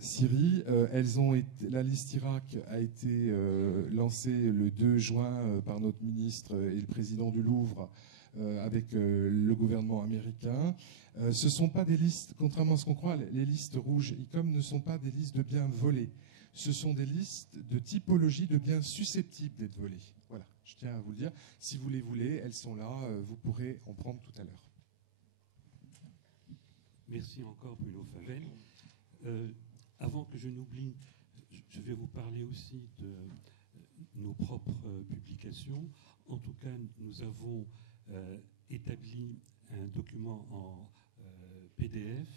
Syrie. La liste Irak a été lancée le 2 juin par notre ministre et le président du Louvre avec le gouvernement américain. Ce ne sont pas des listes, contrairement à ce qu'on croit, les listes rouges ICOM ne sont pas des listes de biens volés. Ce sont des listes de typologie de biens susceptibles d'être volés. Voilà, je tiens à vous le dire. Si vous les voulez, elles sont là, vous pourrez en prendre tout à l'heure. Merci encore, Bruno Favel. Avant que je n'oublie, je vais vous parler aussi de nos propres publications. En tout cas, nous avons établi un document en PDF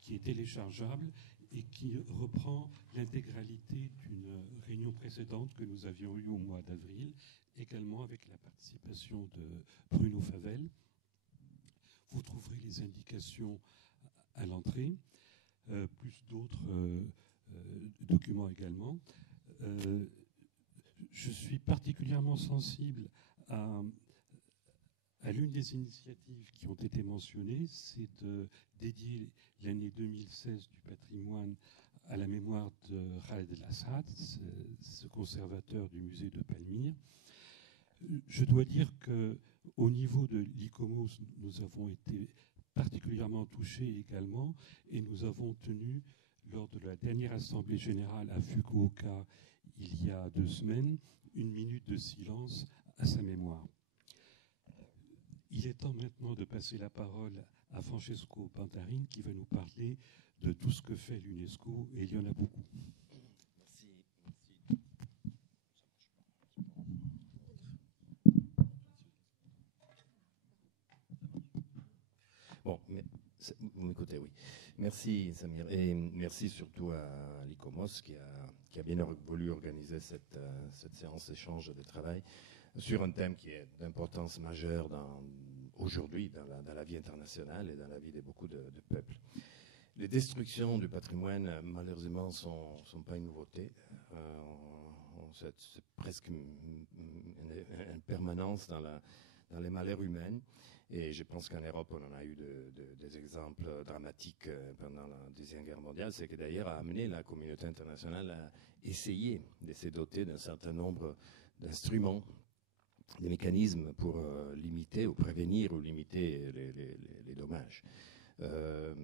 qui est téléchargeable et qui reprend l'intégralité d'une réunion précédente que nous avions eue au mois d'avril, également avec la participation de Bruno Favel. Vous trouverez les indications à l'entrée, plus d'autres documents également. Je suis particulièrement sensible à l'une des initiatives qui ont été mentionnées, c'est de dédier l'année 2016 du patrimoine à la mémoire de Khaled El Assad, ce conservateur du musée de Palmyre. Je dois dire qu'au niveau de l'ICOMOS, nous avons été particulièrement touchés également, et nous avons tenu, lors de la dernière assemblée générale à Fukuoka, il y a 2 semaines, une minute de silence à sa mémoire. Il est temps maintenant de passer la parole à Francesco Pantarin, qui va nous parler de tout ce que fait l'UNESCO, et il y en a beaucoup. Bon, vous m'écoutez, oui. Merci, Samir. Et merci surtout à l'ICOMOS qui a bien voulu organiser cette séance d'échange de travail sur un thème qui est d'importance majeure aujourd'hui dans la vie internationale et dans la vie de beaucoup de peuples. Les destructions du patrimoine, malheureusement, ne sont pas une nouveauté. C'est presque une permanence dans les malheurs humains. Et je pense qu'en Europe, on en a eu des exemples dramatiques pendant la Deuxième Guerre mondiale. C'est que d'ailleurs a amené la communauté internationale à essayer de se doter d'un certain nombre d'instruments, des mécanismes pour limiter ou prévenir ou limiter les dommages.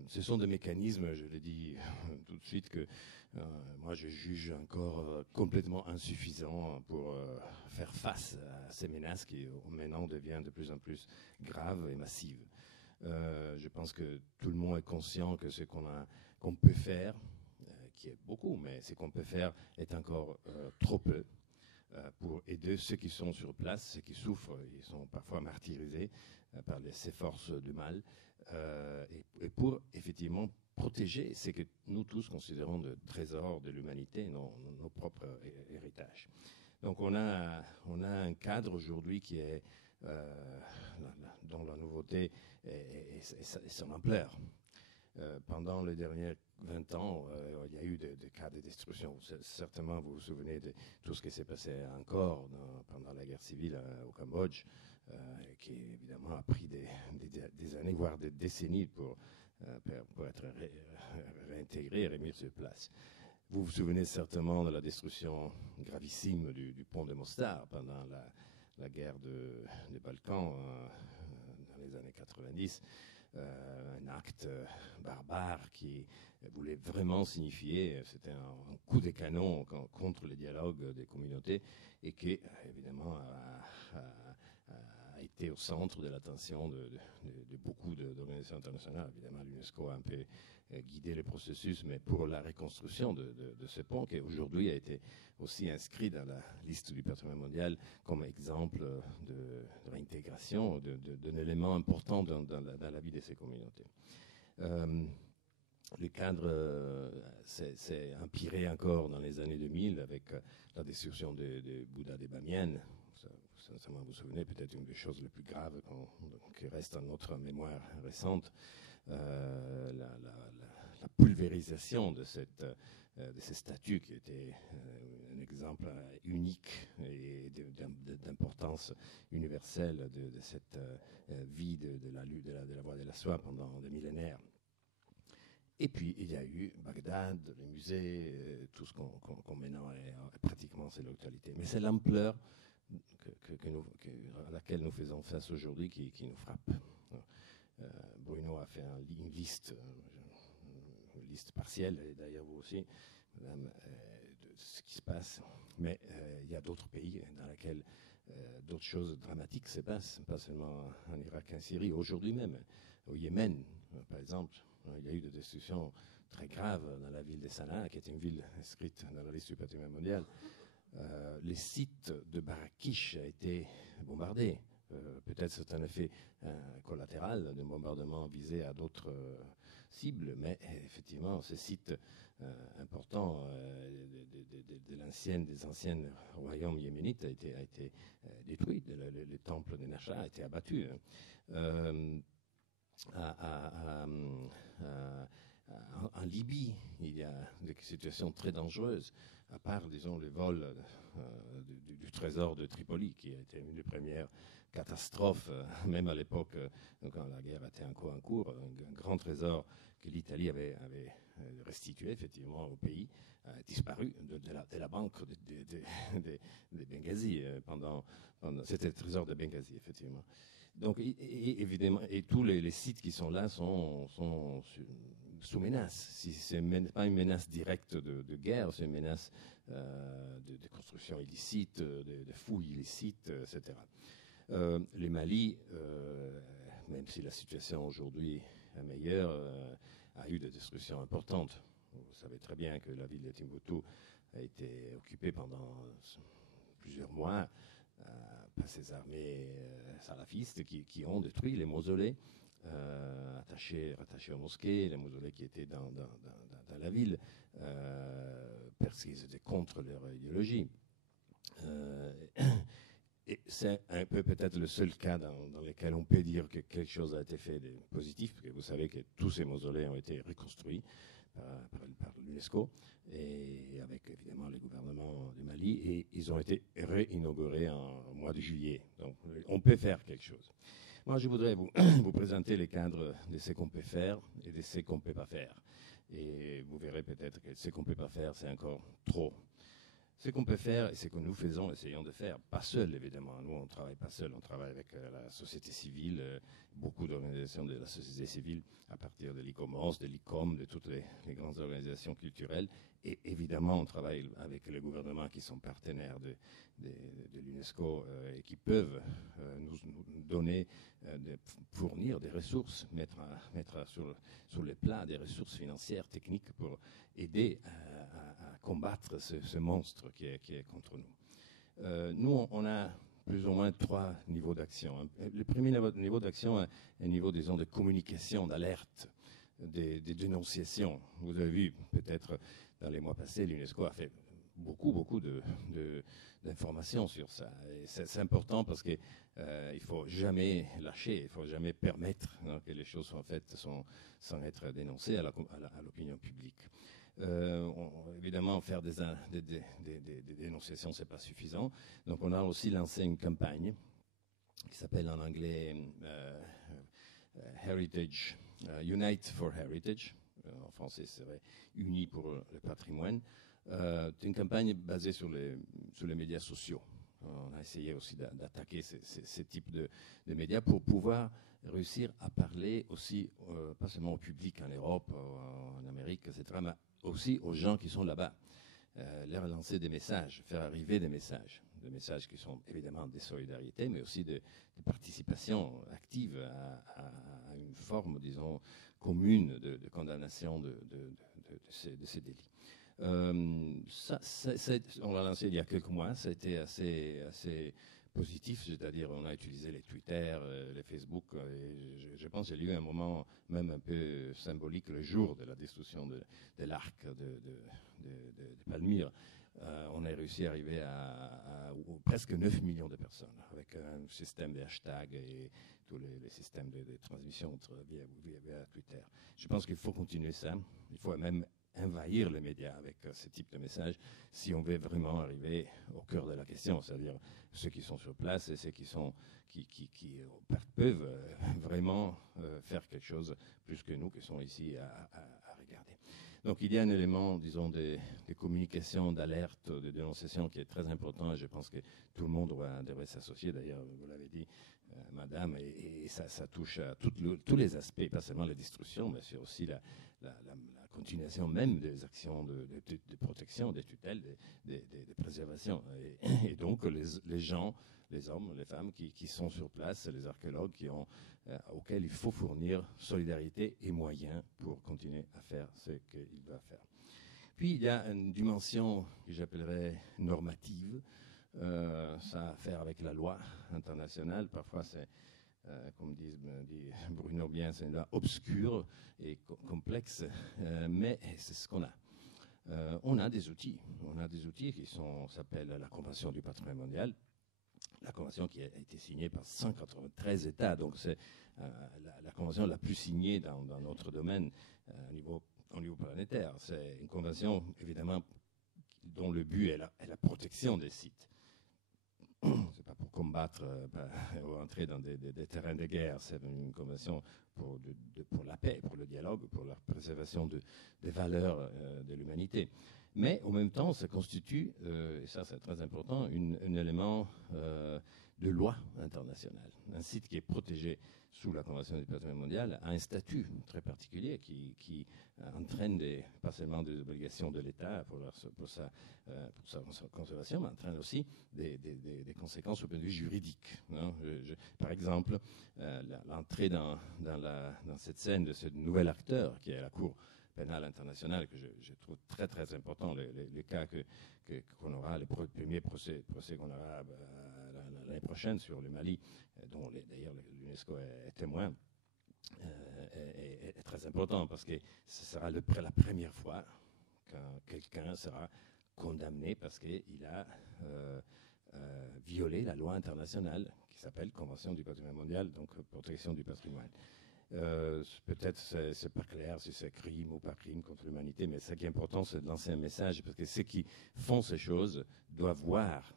Ce sont des mécanismes, je le dis tout de suite, que moi je juge encore complètement insuffisants pour faire face à ces menaces qui maintenant deviennent de plus en plus graves et massives. Je pense que tout le monde est conscient que ce qu'on peut faire, qui est beaucoup, mais ce qu'on peut faire est encore trop peu pour aider ceux qui sont sur place, ceux qui souffrent, ils sont parfois martyrisés par ces forces du mal, et pour effectivement protéger ce que nous tous considérons de trésors de l'humanité, nos propres héritages. Donc on a un cadre aujourd'hui qui est dont la nouveauté est son ampleur. Pendant les derniers 20 ans, il y a eu des cas de destruction. Certainement, vous vous souvenez de tout ce qui s'est passé encore pendant la guerre civile au Cambodge, qui évidemment a pris des années, voire des décennies pour être réintégré et remis sur place. Vous vous souvenez certainement de la destruction gravissime du pont de Mostar pendant la guerre des Balkans dans les années 90. Un acte barbare qui voulait vraiment signifier, c'était un coup de canon contre le dialogue des communautés et qui évidemment a été au centre de l'attention de beaucoup d'organisations internationales. Évidemment, l'UNESCO a un peu guidé le processus, mais pour la reconstruction de ce pont, qui aujourd'hui a été aussi inscrit dans la liste du patrimoine mondial comme exemple de réintégration, d'un élément important dans la vie de ces communautés. Le cadre s'est empiré encore dans les années 2000 avec la destruction de Bouddha de Bamiyan. Sincèrement, vous vous souvenez, peut-être une des choses les plus graves qui reste dans notre mémoire récente, la pulvérisation de ces statues qui était un exemple unique et d'importance universelle de cette vie de la lutte de la voie de la soie pendant des millénaires. Et puis, il y a eu Bagdad, les musées, tout ce qu'on maintenant est pratiquement c'est l'actualité. Mais c'est l'ampleur à laquelle nous faisons face aujourd'hui qui nous frappe. Bruno a fait une liste partielle, et d'ailleurs vous aussi, madame, de ce qui se passe. Mais il y a d'autres pays dans lesquels d'autres choses dramatiques se passent, pas seulement en Irak et en Syrie. Aujourd'hui même, au Yémen, par exemple, il y a eu des destructions très graves dans la ville de Sanaa, qui est une ville inscrite dans la liste du patrimoine mondial. Les sites de Marrakech ont été bombardés. Peut-être c'est un effet collatéral de bombardement visé à d'autres cibles, mais effectivement, ces sites importants des anciens royaumes yéménites a été détruits. Le temple de Nasha a été abattu. En Libye, il y a des situations très dangereuses, à part, disons, les vols du trésor de Tripoli, qui a été une des premières catastrophes, même à l'époque, quand la guerre était encore en cours, un grand trésor que l'Italie avait restitué effectivement au pays, a disparu de la banque de Benghazi c'était le trésor de Benghazi, effectivement. Donc, évidemment, et tous les sites qui sont là sont sous menace. Si ce n'est pas une menace directe de guerre, c'est une menace de construction illicite, de fouilles illicites, etc. Le Mali, même si la situation aujourd'hui est meilleure, a eu des destructions importantes. Vous savez très bien que la ville de Timbuktu a été occupée pendant plusieurs mois par ces armées salafistes qui ont détruit les mausolées rattachés aux mosquées, les mausolées qui étaient dans la ville, parce qu'ils étaient contre leur idéologie. Et c'est un peu peut-être le seul cas dans lequel on peut dire que quelque chose a été fait de positif, parce que vous savez que tous ces mausolées ont été reconstruits par l'UNESCO, et avec évidemment le gouvernement du Mali, et ils ont été réinaugurés en mois de juillet. Donc on peut faire quelque chose. Moi, je voudrais vous présenter les cadres de ce qu'on peut faire et de ce qu'on ne peut pas faire. Et vous verrez peut-être que ce qu'on ne peut pas faire, c'est encore trop. Ce qu'on peut faire et ce que nous essayons de faire, pas seul évidemment, nous on ne travaille pas seul, on travaille avec la société civile, beaucoup d'organisations de la société civile à partir de l'ICOMOS, de l'ICOM, de toutes les grandes organisations culturelles, et évidemment on travaille avec les gouvernements qui sont partenaires de l'UNESCO et qui peuvent nous donner, fournir des ressources, mettre sur le plat des ressources financières, techniques pour aider à combattre ce monstre qui est contre nous. Nous, on a plus ou moins 3 niveaux d'action. Le premier niveau d'action est un niveau, disons, de communication, d'alerte, des dénonciations. Vous avez vu, peut-être, dans les mois passés, l'UNESCO a fait beaucoup d'informations sur ça. Et c'est important parce qu'il ne faut jamais lâcher, il ne faut jamais permettre que les choses soient faites sans être dénoncées à l'opinion publique. Évidemment, faire des dénonciations, ce n'est pas suffisant. Donc, on a aussi lancé une campagne qui s'appelle en anglais Heritage, Unite for Heritage. En français, ce serait Unis pour le patrimoine. C'est une campagne basée sur les médias sociaux. On a essayé aussi d'attaquer ces types de médias pour pouvoir réussir à parler aussi, pas seulement au public en Europe, en Amérique, etc., mais aussi aux gens qui sont là-bas. leur lancer des messages, faire arriver des messages qui sont évidemment des solidarités, mais aussi de participation active à une forme, disons, commune de condamnation de ces délits. On l'a lancé il y a quelques mois, ça a été assez positif, c'est-à-dire on a utilisé les Twitter, les Facebook, et je pense qu'il y a eu un moment même un peu symbolique le jour de la destruction de l'arc de Palmyre. On a réussi à arriver à presque 9 millions de personnes avec un système de hashtags et tous les systèmes de transmission via Twitter. Je pense qu'il faut continuer ça. Il faut même envahir les médias avec ce type de messages si on veut vraiment arriver au cœur de la question, c'est-à-dire ceux qui sont sur place et ceux qui peuvent vraiment faire quelque chose plus que nous qui sont ici à regarder. Donc il y a un élément, disons, de communication, d'alerte, de dénonciation qui est très important et je pense que tout le monde devrait s'associer. D'ailleurs, vous l'avez dit, madame, et ça touche à tous les aspects, pas seulement la destruction, mais c'est aussi la continuation même des actions de protection, des tutelles, de préservation. Et donc les gens, les hommes, les femmes qui sont sur place, les archéologues auxquels il faut fournir solidarité et moyens pour continuer à faire ce qu'ils doivent faire. Puis il y a une dimension que j'appellerais normative. Ça a à faire avec la loi internationale. Parfois c'est, comme dit Bruno bien, c'est une loi obscure et complexe, mais c'est ce qu'on a. On a des outils. On a des outils qui s'appellent la Convention du patrimoine mondial. La convention qui a été signée par 193 États, donc c'est la convention la plus signée dans notre domaine au niveau planétaire. C'est une convention, évidemment, dont le but est la protection des sites. C'est pas pour combattre ou entrer dans des terrains de guerre, c'est une convention pour la paix, pour le dialogue, pour la préservation des valeurs de l'humanité. Mais en même temps, ça constitue, et ça c'est très important, un élément de loi internationale. Un site qui est protégé sous la Convention du patrimoine mondial a un statut très particulier qui entraîne pas seulement des obligations de l'État pour sa conservation, mais entraîne aussi des conséquences au point de vue juridique. Hein. Par exemple, l'entrée dans cette scène de ce nouvel acteur qui est la Cour pénale internationale, que je trouve très très important, les cas qu'on aura, les premiers procès qu'on aura l'année prochaine sur le Mali, dont d'ailleurs l'UNESCO est témoin, est très important parce que ce sera la première fois que quelqu'un sera condamné parce qu'il a violé la loi internationale qui s'appelle Convention du patrimoine mondial, donc protection du patrimoine. Peut-être c'est pas clair si c'est crime ou pas crime contre l'humanité, mais ce qui est important, c'est de lancer un message, parce que ceux qui font ces choses doivent voir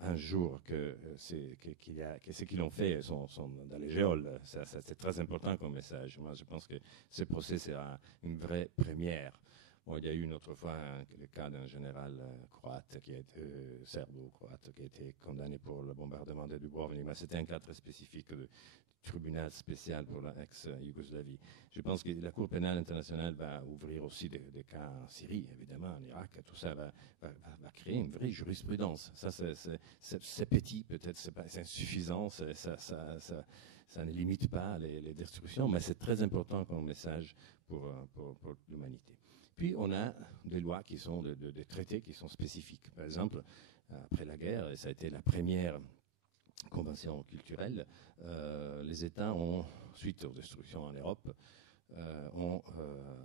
un jour que ceux qui l'ont fait sont dans les géoles. C'est très important comme message. Moi, je pense que ce procès sera une vraie première. Bon, il y a eu une autre fois le cas d'un général croate serbo-croate qui a été condamné pour le bombardement de Dubrovnik, mais c'était un cas très spécifique de tribunal spécial pour la ex-Yougoslavie. Je pense que la Cour pénale internationale va ouvrir aussi des cas en Syrie, évidemment, en Irak. Tout ça va créer une vraie jurisprudence. Ça, c'est petit, peut-être c'est insuffisant, ça ne limite pas les destructions, mais c'est très important comme message pour l'humanité. Puis on a des lois qui sont des traités qui sont spécifiques. Par exemple, après la guerre, et ça a été la première convention culturelle, les États ont, suite aux destructions en Europe, ont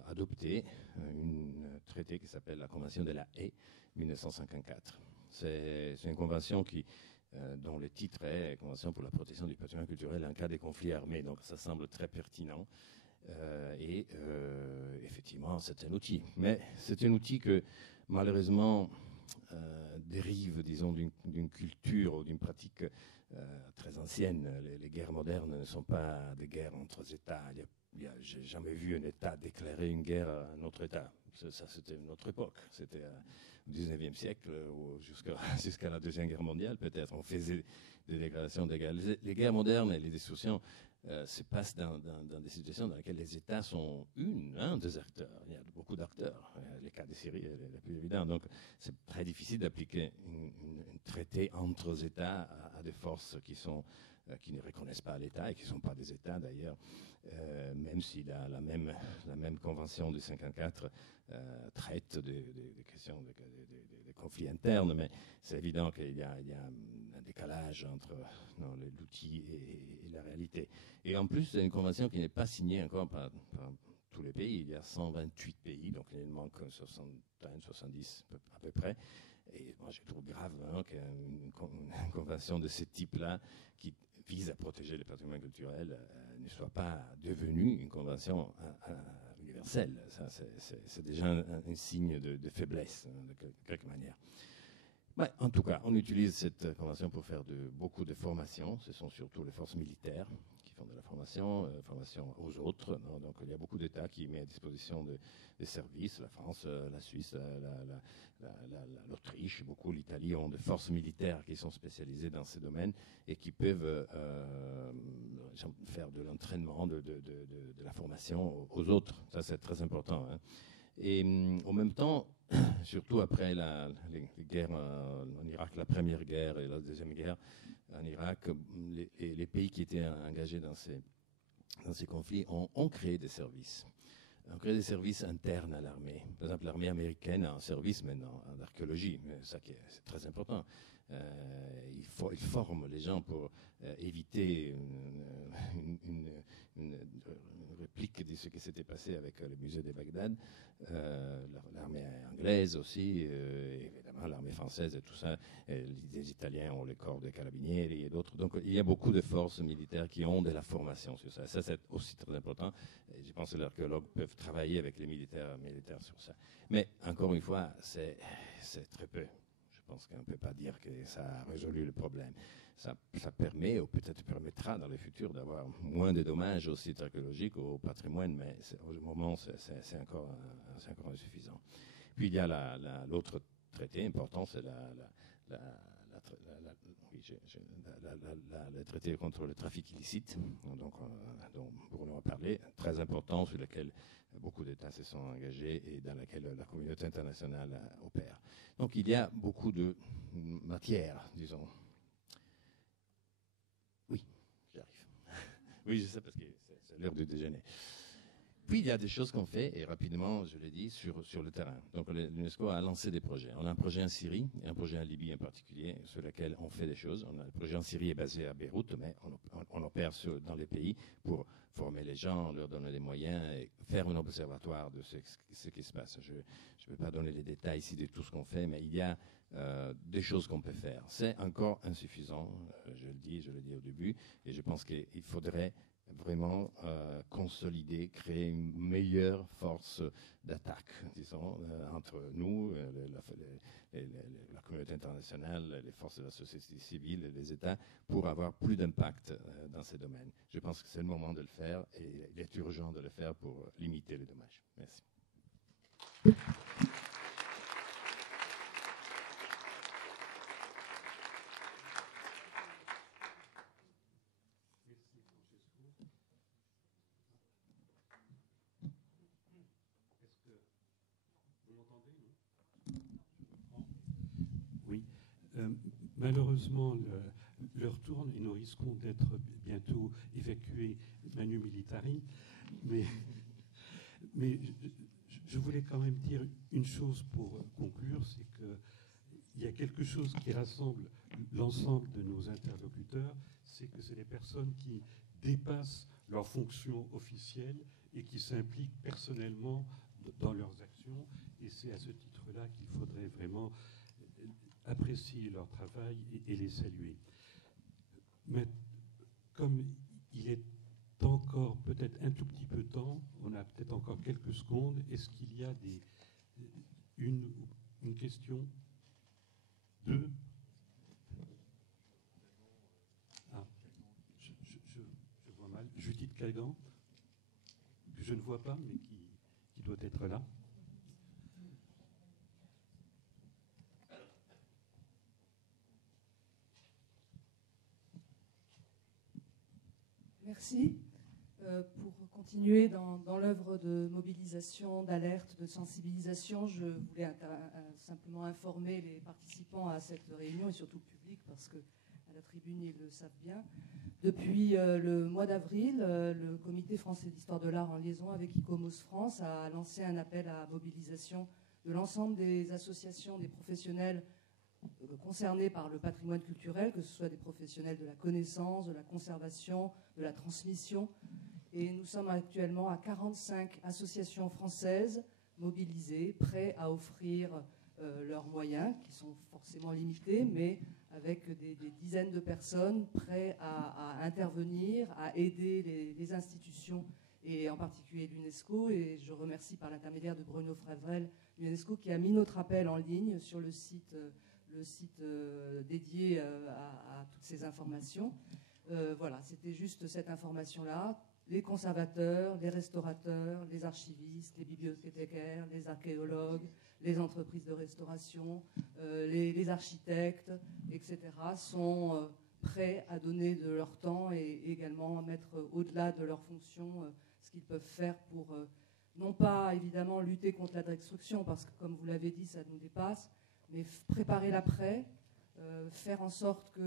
adopté un traité qui s'appelle la Convention de la Haye 1954. C'est une convention dont le titre est Convention pour la protection du patrimoine culturel en cas de conflit armé, donc ça semble très pertinent. Effectivement, c'est un outil. Mais c'est un outil que, malheureusement, dérive, disons, d'une culture ou d'une pratique très ancienne. Les guerres modernes ne sont pas des guerres entre États. J'ai jamais vu un État déclarer une guerre à un autre État. Ça, c'était une autre époque. C'était au 19e siècle ou jusqu'à la Deuxième Guerre mondiale, peut-être. On faisait des déclarations de guerre. Les guerres modernes et les destructions se passe dans des situations dans lesquelles les États sont un des acteurs. Il y a beaucoup d'acteurs. Les cas de Syrie est le plus évident. Donc, c'est très difficile d'appliquer un traité entre États à des forces qui ne reconnaissent pas l'État et qui ne sont pas des États d'ailleurs, même si la même convention de 54 traite des questions des conflits internes, mais c'est évident qu'il y a un décalage entre l'outil et la réalité. Et en plus, c'est une convention qui n'est pas signée encore par tous les pays. Il y a 128 pays, donc il manque 70 à peu près. Et moi, je trouve grave qu'une convention de ce type-là, qui vise à protéger le patrimoine culturel, ne soit pas devenue une convention universelle. Ça, c'est déjà un signe de faiblesse, de quelque manière. Ouais, en tout cas, on utilise cette convention pour faire beaucoup de formations. Ce sont surtout les forces militaires qui font de la formation aux autres. Donc, il y a beaucoup d'États qui mettent à disposition des services. La France, la Suisse, l'Autriche, beaucoup l'Italie ont des forces militaires qui sont spécialisées dans ces domaines et qui peuvent faire de l'entraînement, de la formation aux autres. Ça, c'est très important. Hein. Et en même temps, surtout après les guerres en Irak, la première guerre et la deuxième guerre en Irak, les pays qui étaient engagés dans ces conflits ont créé des services. On crée des services internes à l'armée. Par exemple, l'armée américaine a un service maintenant en archéologie, mais ça c'est très important. Il forme les gens pour éviter une réplique de ce qui s'était passé avec le musée de Bagdad. L'armée anglaise aussi, évidemment l'armée française et tout ça. Les Italiens ont les corps des carabinieri et d'autres. Donc il y a beaucoup de forces militaires qui ont de la formation sur ça. Ça c'est aussi très important. Et je pense que les archéologues peuvent travailler avec les militaires sur ça. Mais encore une fois, c'est très peu. Je pense qu'on ne peut pas dire que ça a résolu le problème. Ça permet, ou peut-être permettra dans le futur, d'avoir moins de dommages au site archéologique, au patrimoine, mais au moment, c'est encore insuffisant. Puis il y a l'autre traité important, c'est le traité contre le trafic illicite, dont Bruno a parlé, très important, sur lequel beaucoup d'États se sont engagés et dans lequel la communauté internationale opère. Donc il y a beaucoup de matière, disons. Oui, j'arrive. Oui, je sais parce que c'est l'heure du déjeuner. Puis il y a des choses qu'on fait, et rapidement, je l'ai dit, sur le terrain. Donc l'UNESCO a lancé des projets. On a un projet en Syrie, et un projet en Libye en particulier, sur lequel on fait des choses. Le projet en Syrie est basé à Beyrouth, mais on opère dans les pays pour former les gens, leur donner des moyens, et faire un observatoire de ce qui se passe. Je ne vais pas donner les détails ici de tout ce qu'on fait, mais il y a des choses qu'on peut faire. C'est encore insuffisant, je le dis au début, et je pense qu'il faudrait vraiment consolider, créer une meilleure force d'attaque, disons, entre nous, la communauté internationale, les forces de la société civile et les États, pour avoir plus d'impact dans ces domaines. Je pense que c'est le moment de le faire et il est urgent de le faire pour limiter les dommages. Merci. Oui. Malheureusement, l'heure tourne et nous risquons d'être bientôt évacués manu militari. Mais je voulais quand même dire une chose pour conclure, c'est qu'il y a quelque chose qui rassemble l'ensemble de nos interlocuteurs, c'est que c'est des personnes qui dépassent leurs fonctions officielles et qui s'impliquent personnellement dans leurs actions. Et c'est à ce titre-là qu'il faudrait vraiment apprécier leur travail et les saluer. Mais comme il est encore peut-être un tout petit peu de temps, on a peut-être encore quelques secondes, est-ce qu'il y a une question? Deux? Ah, je vois mal. Judith Calgan, que je ne vois pas, mais qui doit être là. merci. Pour continuer dans l'œuvre de mobilisation, d'alerte, de sensibilisation, je voulais simplement informer les participants à cette réunion et surtout le public, parce qu'à la tribune, ils le savent bien. Depuis le mois d'avril, le Comité français d'histoire de l'art, en liaison avec ICOMOS France, a lancé un appel à mobilisation de l'ensemble des associations, des professionnels concernés par le patrimoine culturel, que ce soit des professionnels de la connaissance, de la conservation, de la transmission. Et nous sommes actuellement à 45 associations françaises mobilisées, prêtes à offrir leurs moyens, qui sont forcément limités, mais avec des dizaines de personnes prêtes à intervenir, à aider les institutions, et en particulier l'UNESCO. Et je remercie par l'intermédiaire de Bruno Fravrel l'UNESCO qui a mis notre appel en ligne sur le site dédié à toutes ces informations. Voilà, c'était juste cette information-là. Les conservateurs, les restaurateurs, les archivistes, les bibliothécaires, les archéologues, les entreprises de restauration, les architectes, etc., sont prêts à donner de leur temps et également à mettre au-delà de leurs fonctions ce qu'ils peuvent faire pour, non pas évidemment lutter contre la destruction, parce que comme vous l'avez dit, ça nous dépasse, mais préparer l'après, faire en sorte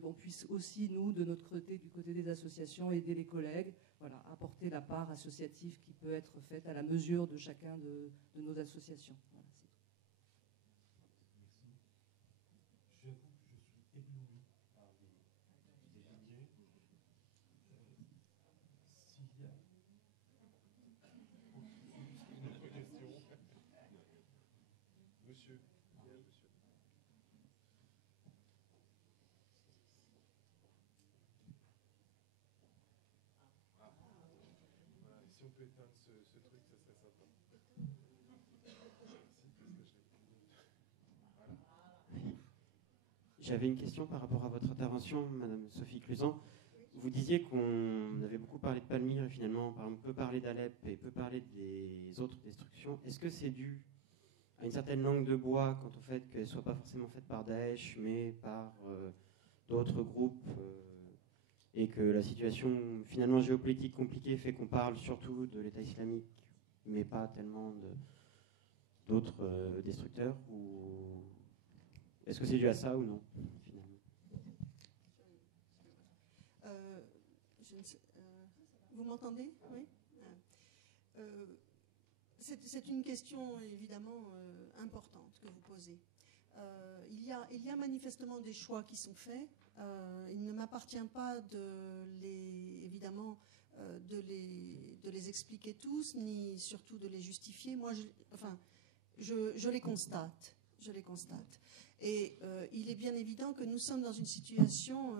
qu'on puisse aussi, nous, de notre côté, du côté des associations, aider les collègues, voilà, apporter la part associative qui peut être faite à la mesure de chacun de nos associations. Voilà, c'est tout. J'avoue que je suis ébloui par les lignées. S'il y a une autre question. Monsieur. Si on peut éteindre ce truc, ça serait sympa. J'avais une question par rapport à votre intervention, Madame Sophie Cluzan. Vous disiez qu'on avait beaucoup parlé de Palmyre et finalement on peut parler d'Alep et peut parler des autres destructions. Est-ce que c'est dû à une certaine langue de bois quant au fait qu'elle ne soit pas forcément faite par Daesh mais par d'autres groupes et que la situation finalement géopolitique compliquée fait qu'on parle surtout de l'État islamique mais pas tellement d'autres destructeurs, ou est-ce que c'est dû à ça ou non finalement? Vous m'entendez? Oui. C'est une question évidemment importante que vous posez. Il y a manifestement des choix qui sont faits. Il ne m'appartient pas évidemment de les expliquer tous, ni surtout de les justifier. Moi, je les constate. Je les constate. Et il est bien évident que nous sommes dans une situation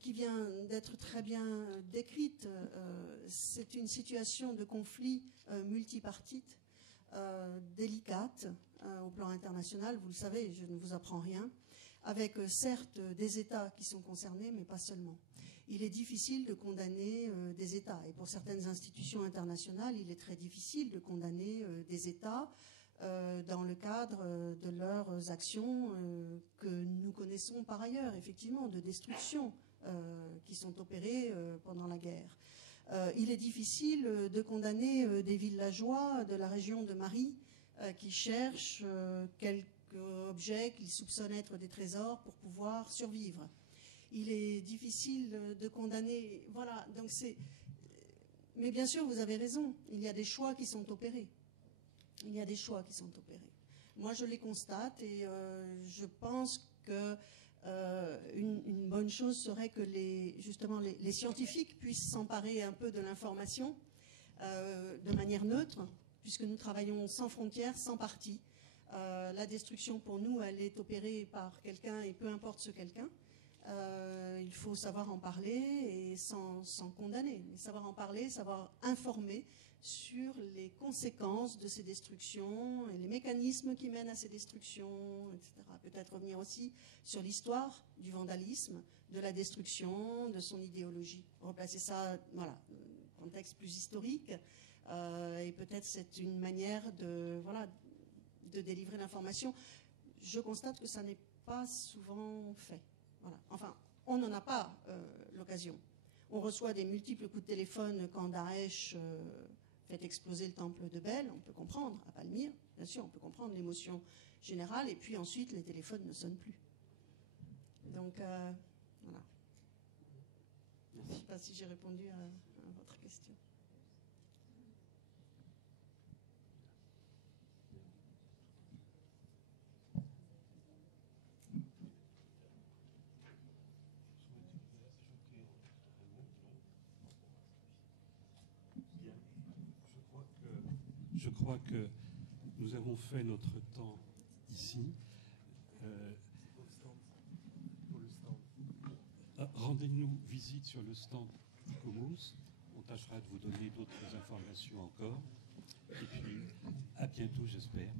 qui vient d'être très bien décrite. C'est une situation de conflit multipartite, délicate au plan international. Vous le savez, je ne vous apprends rien. Avec certes des États qui sont concernés, mais pas seulement. Il est difficile de condamner des États. Et pour certaines institutions internationales, il est très difficile de condamner des États dans le cadre de leurs actions que nous connaissons par ailleurs, effectivement, de destruction qui sont opérées pendant la guerre. Il est difficile de condamner des villageois de la région de Mari qui cherchent quelques objets qu'ils soupçonnent être des trésors pour pouvoir survivre. Il est difficile de condamner... Voilà, donc c'est... Mais bien sûr, vous avez raison, il y a des choix qui sont opérés. Il y a des choix qui sont opérés. Moi, je les constate et je pense que une bonne chose serait que justement les scientifiques puissent s'emparer un peu de l'information de manière neutre, puisque nous travaillons sans frontières, sans parti. La destruction, pour nous, elle est opérée par quelqu'un et peu importe ce quelqu'un. Il faut savoir en parler et sans condamner, mais savoir en parler, savoir informer sur les conséquences de ces destructions et les mécanismes qui mènent à ces destructions, etc. Peut-être revenir aussi sur l'histoire du vandalisme, de la destruction, de son idéologie. Replacer ça, voilà, contexte plus historique, et peut-être c'est une manière de délivrer l'information. Je constate que ça n'est pas souvent fait. Voilà. Enfin, on n'en a pas l'occasion. On reçoit des multiples coups de téléphone quand Daesh fait exploser le temple de Bel. On peut comprendre, à Palmyre, bien sûr, on peut comprendre l'émotion générale. Et puis ensuite, les téléphones ne sonnent plus. Donc, voilà. Je ne sais pas si j'ai répondu à votre question. Je crois que nous avons fait notre temps ici. Rendez-nous visite sur le stand ICOMOS. On tâchera de vous donner d'autres informations encore. Et puis, à bientôt, j'espère.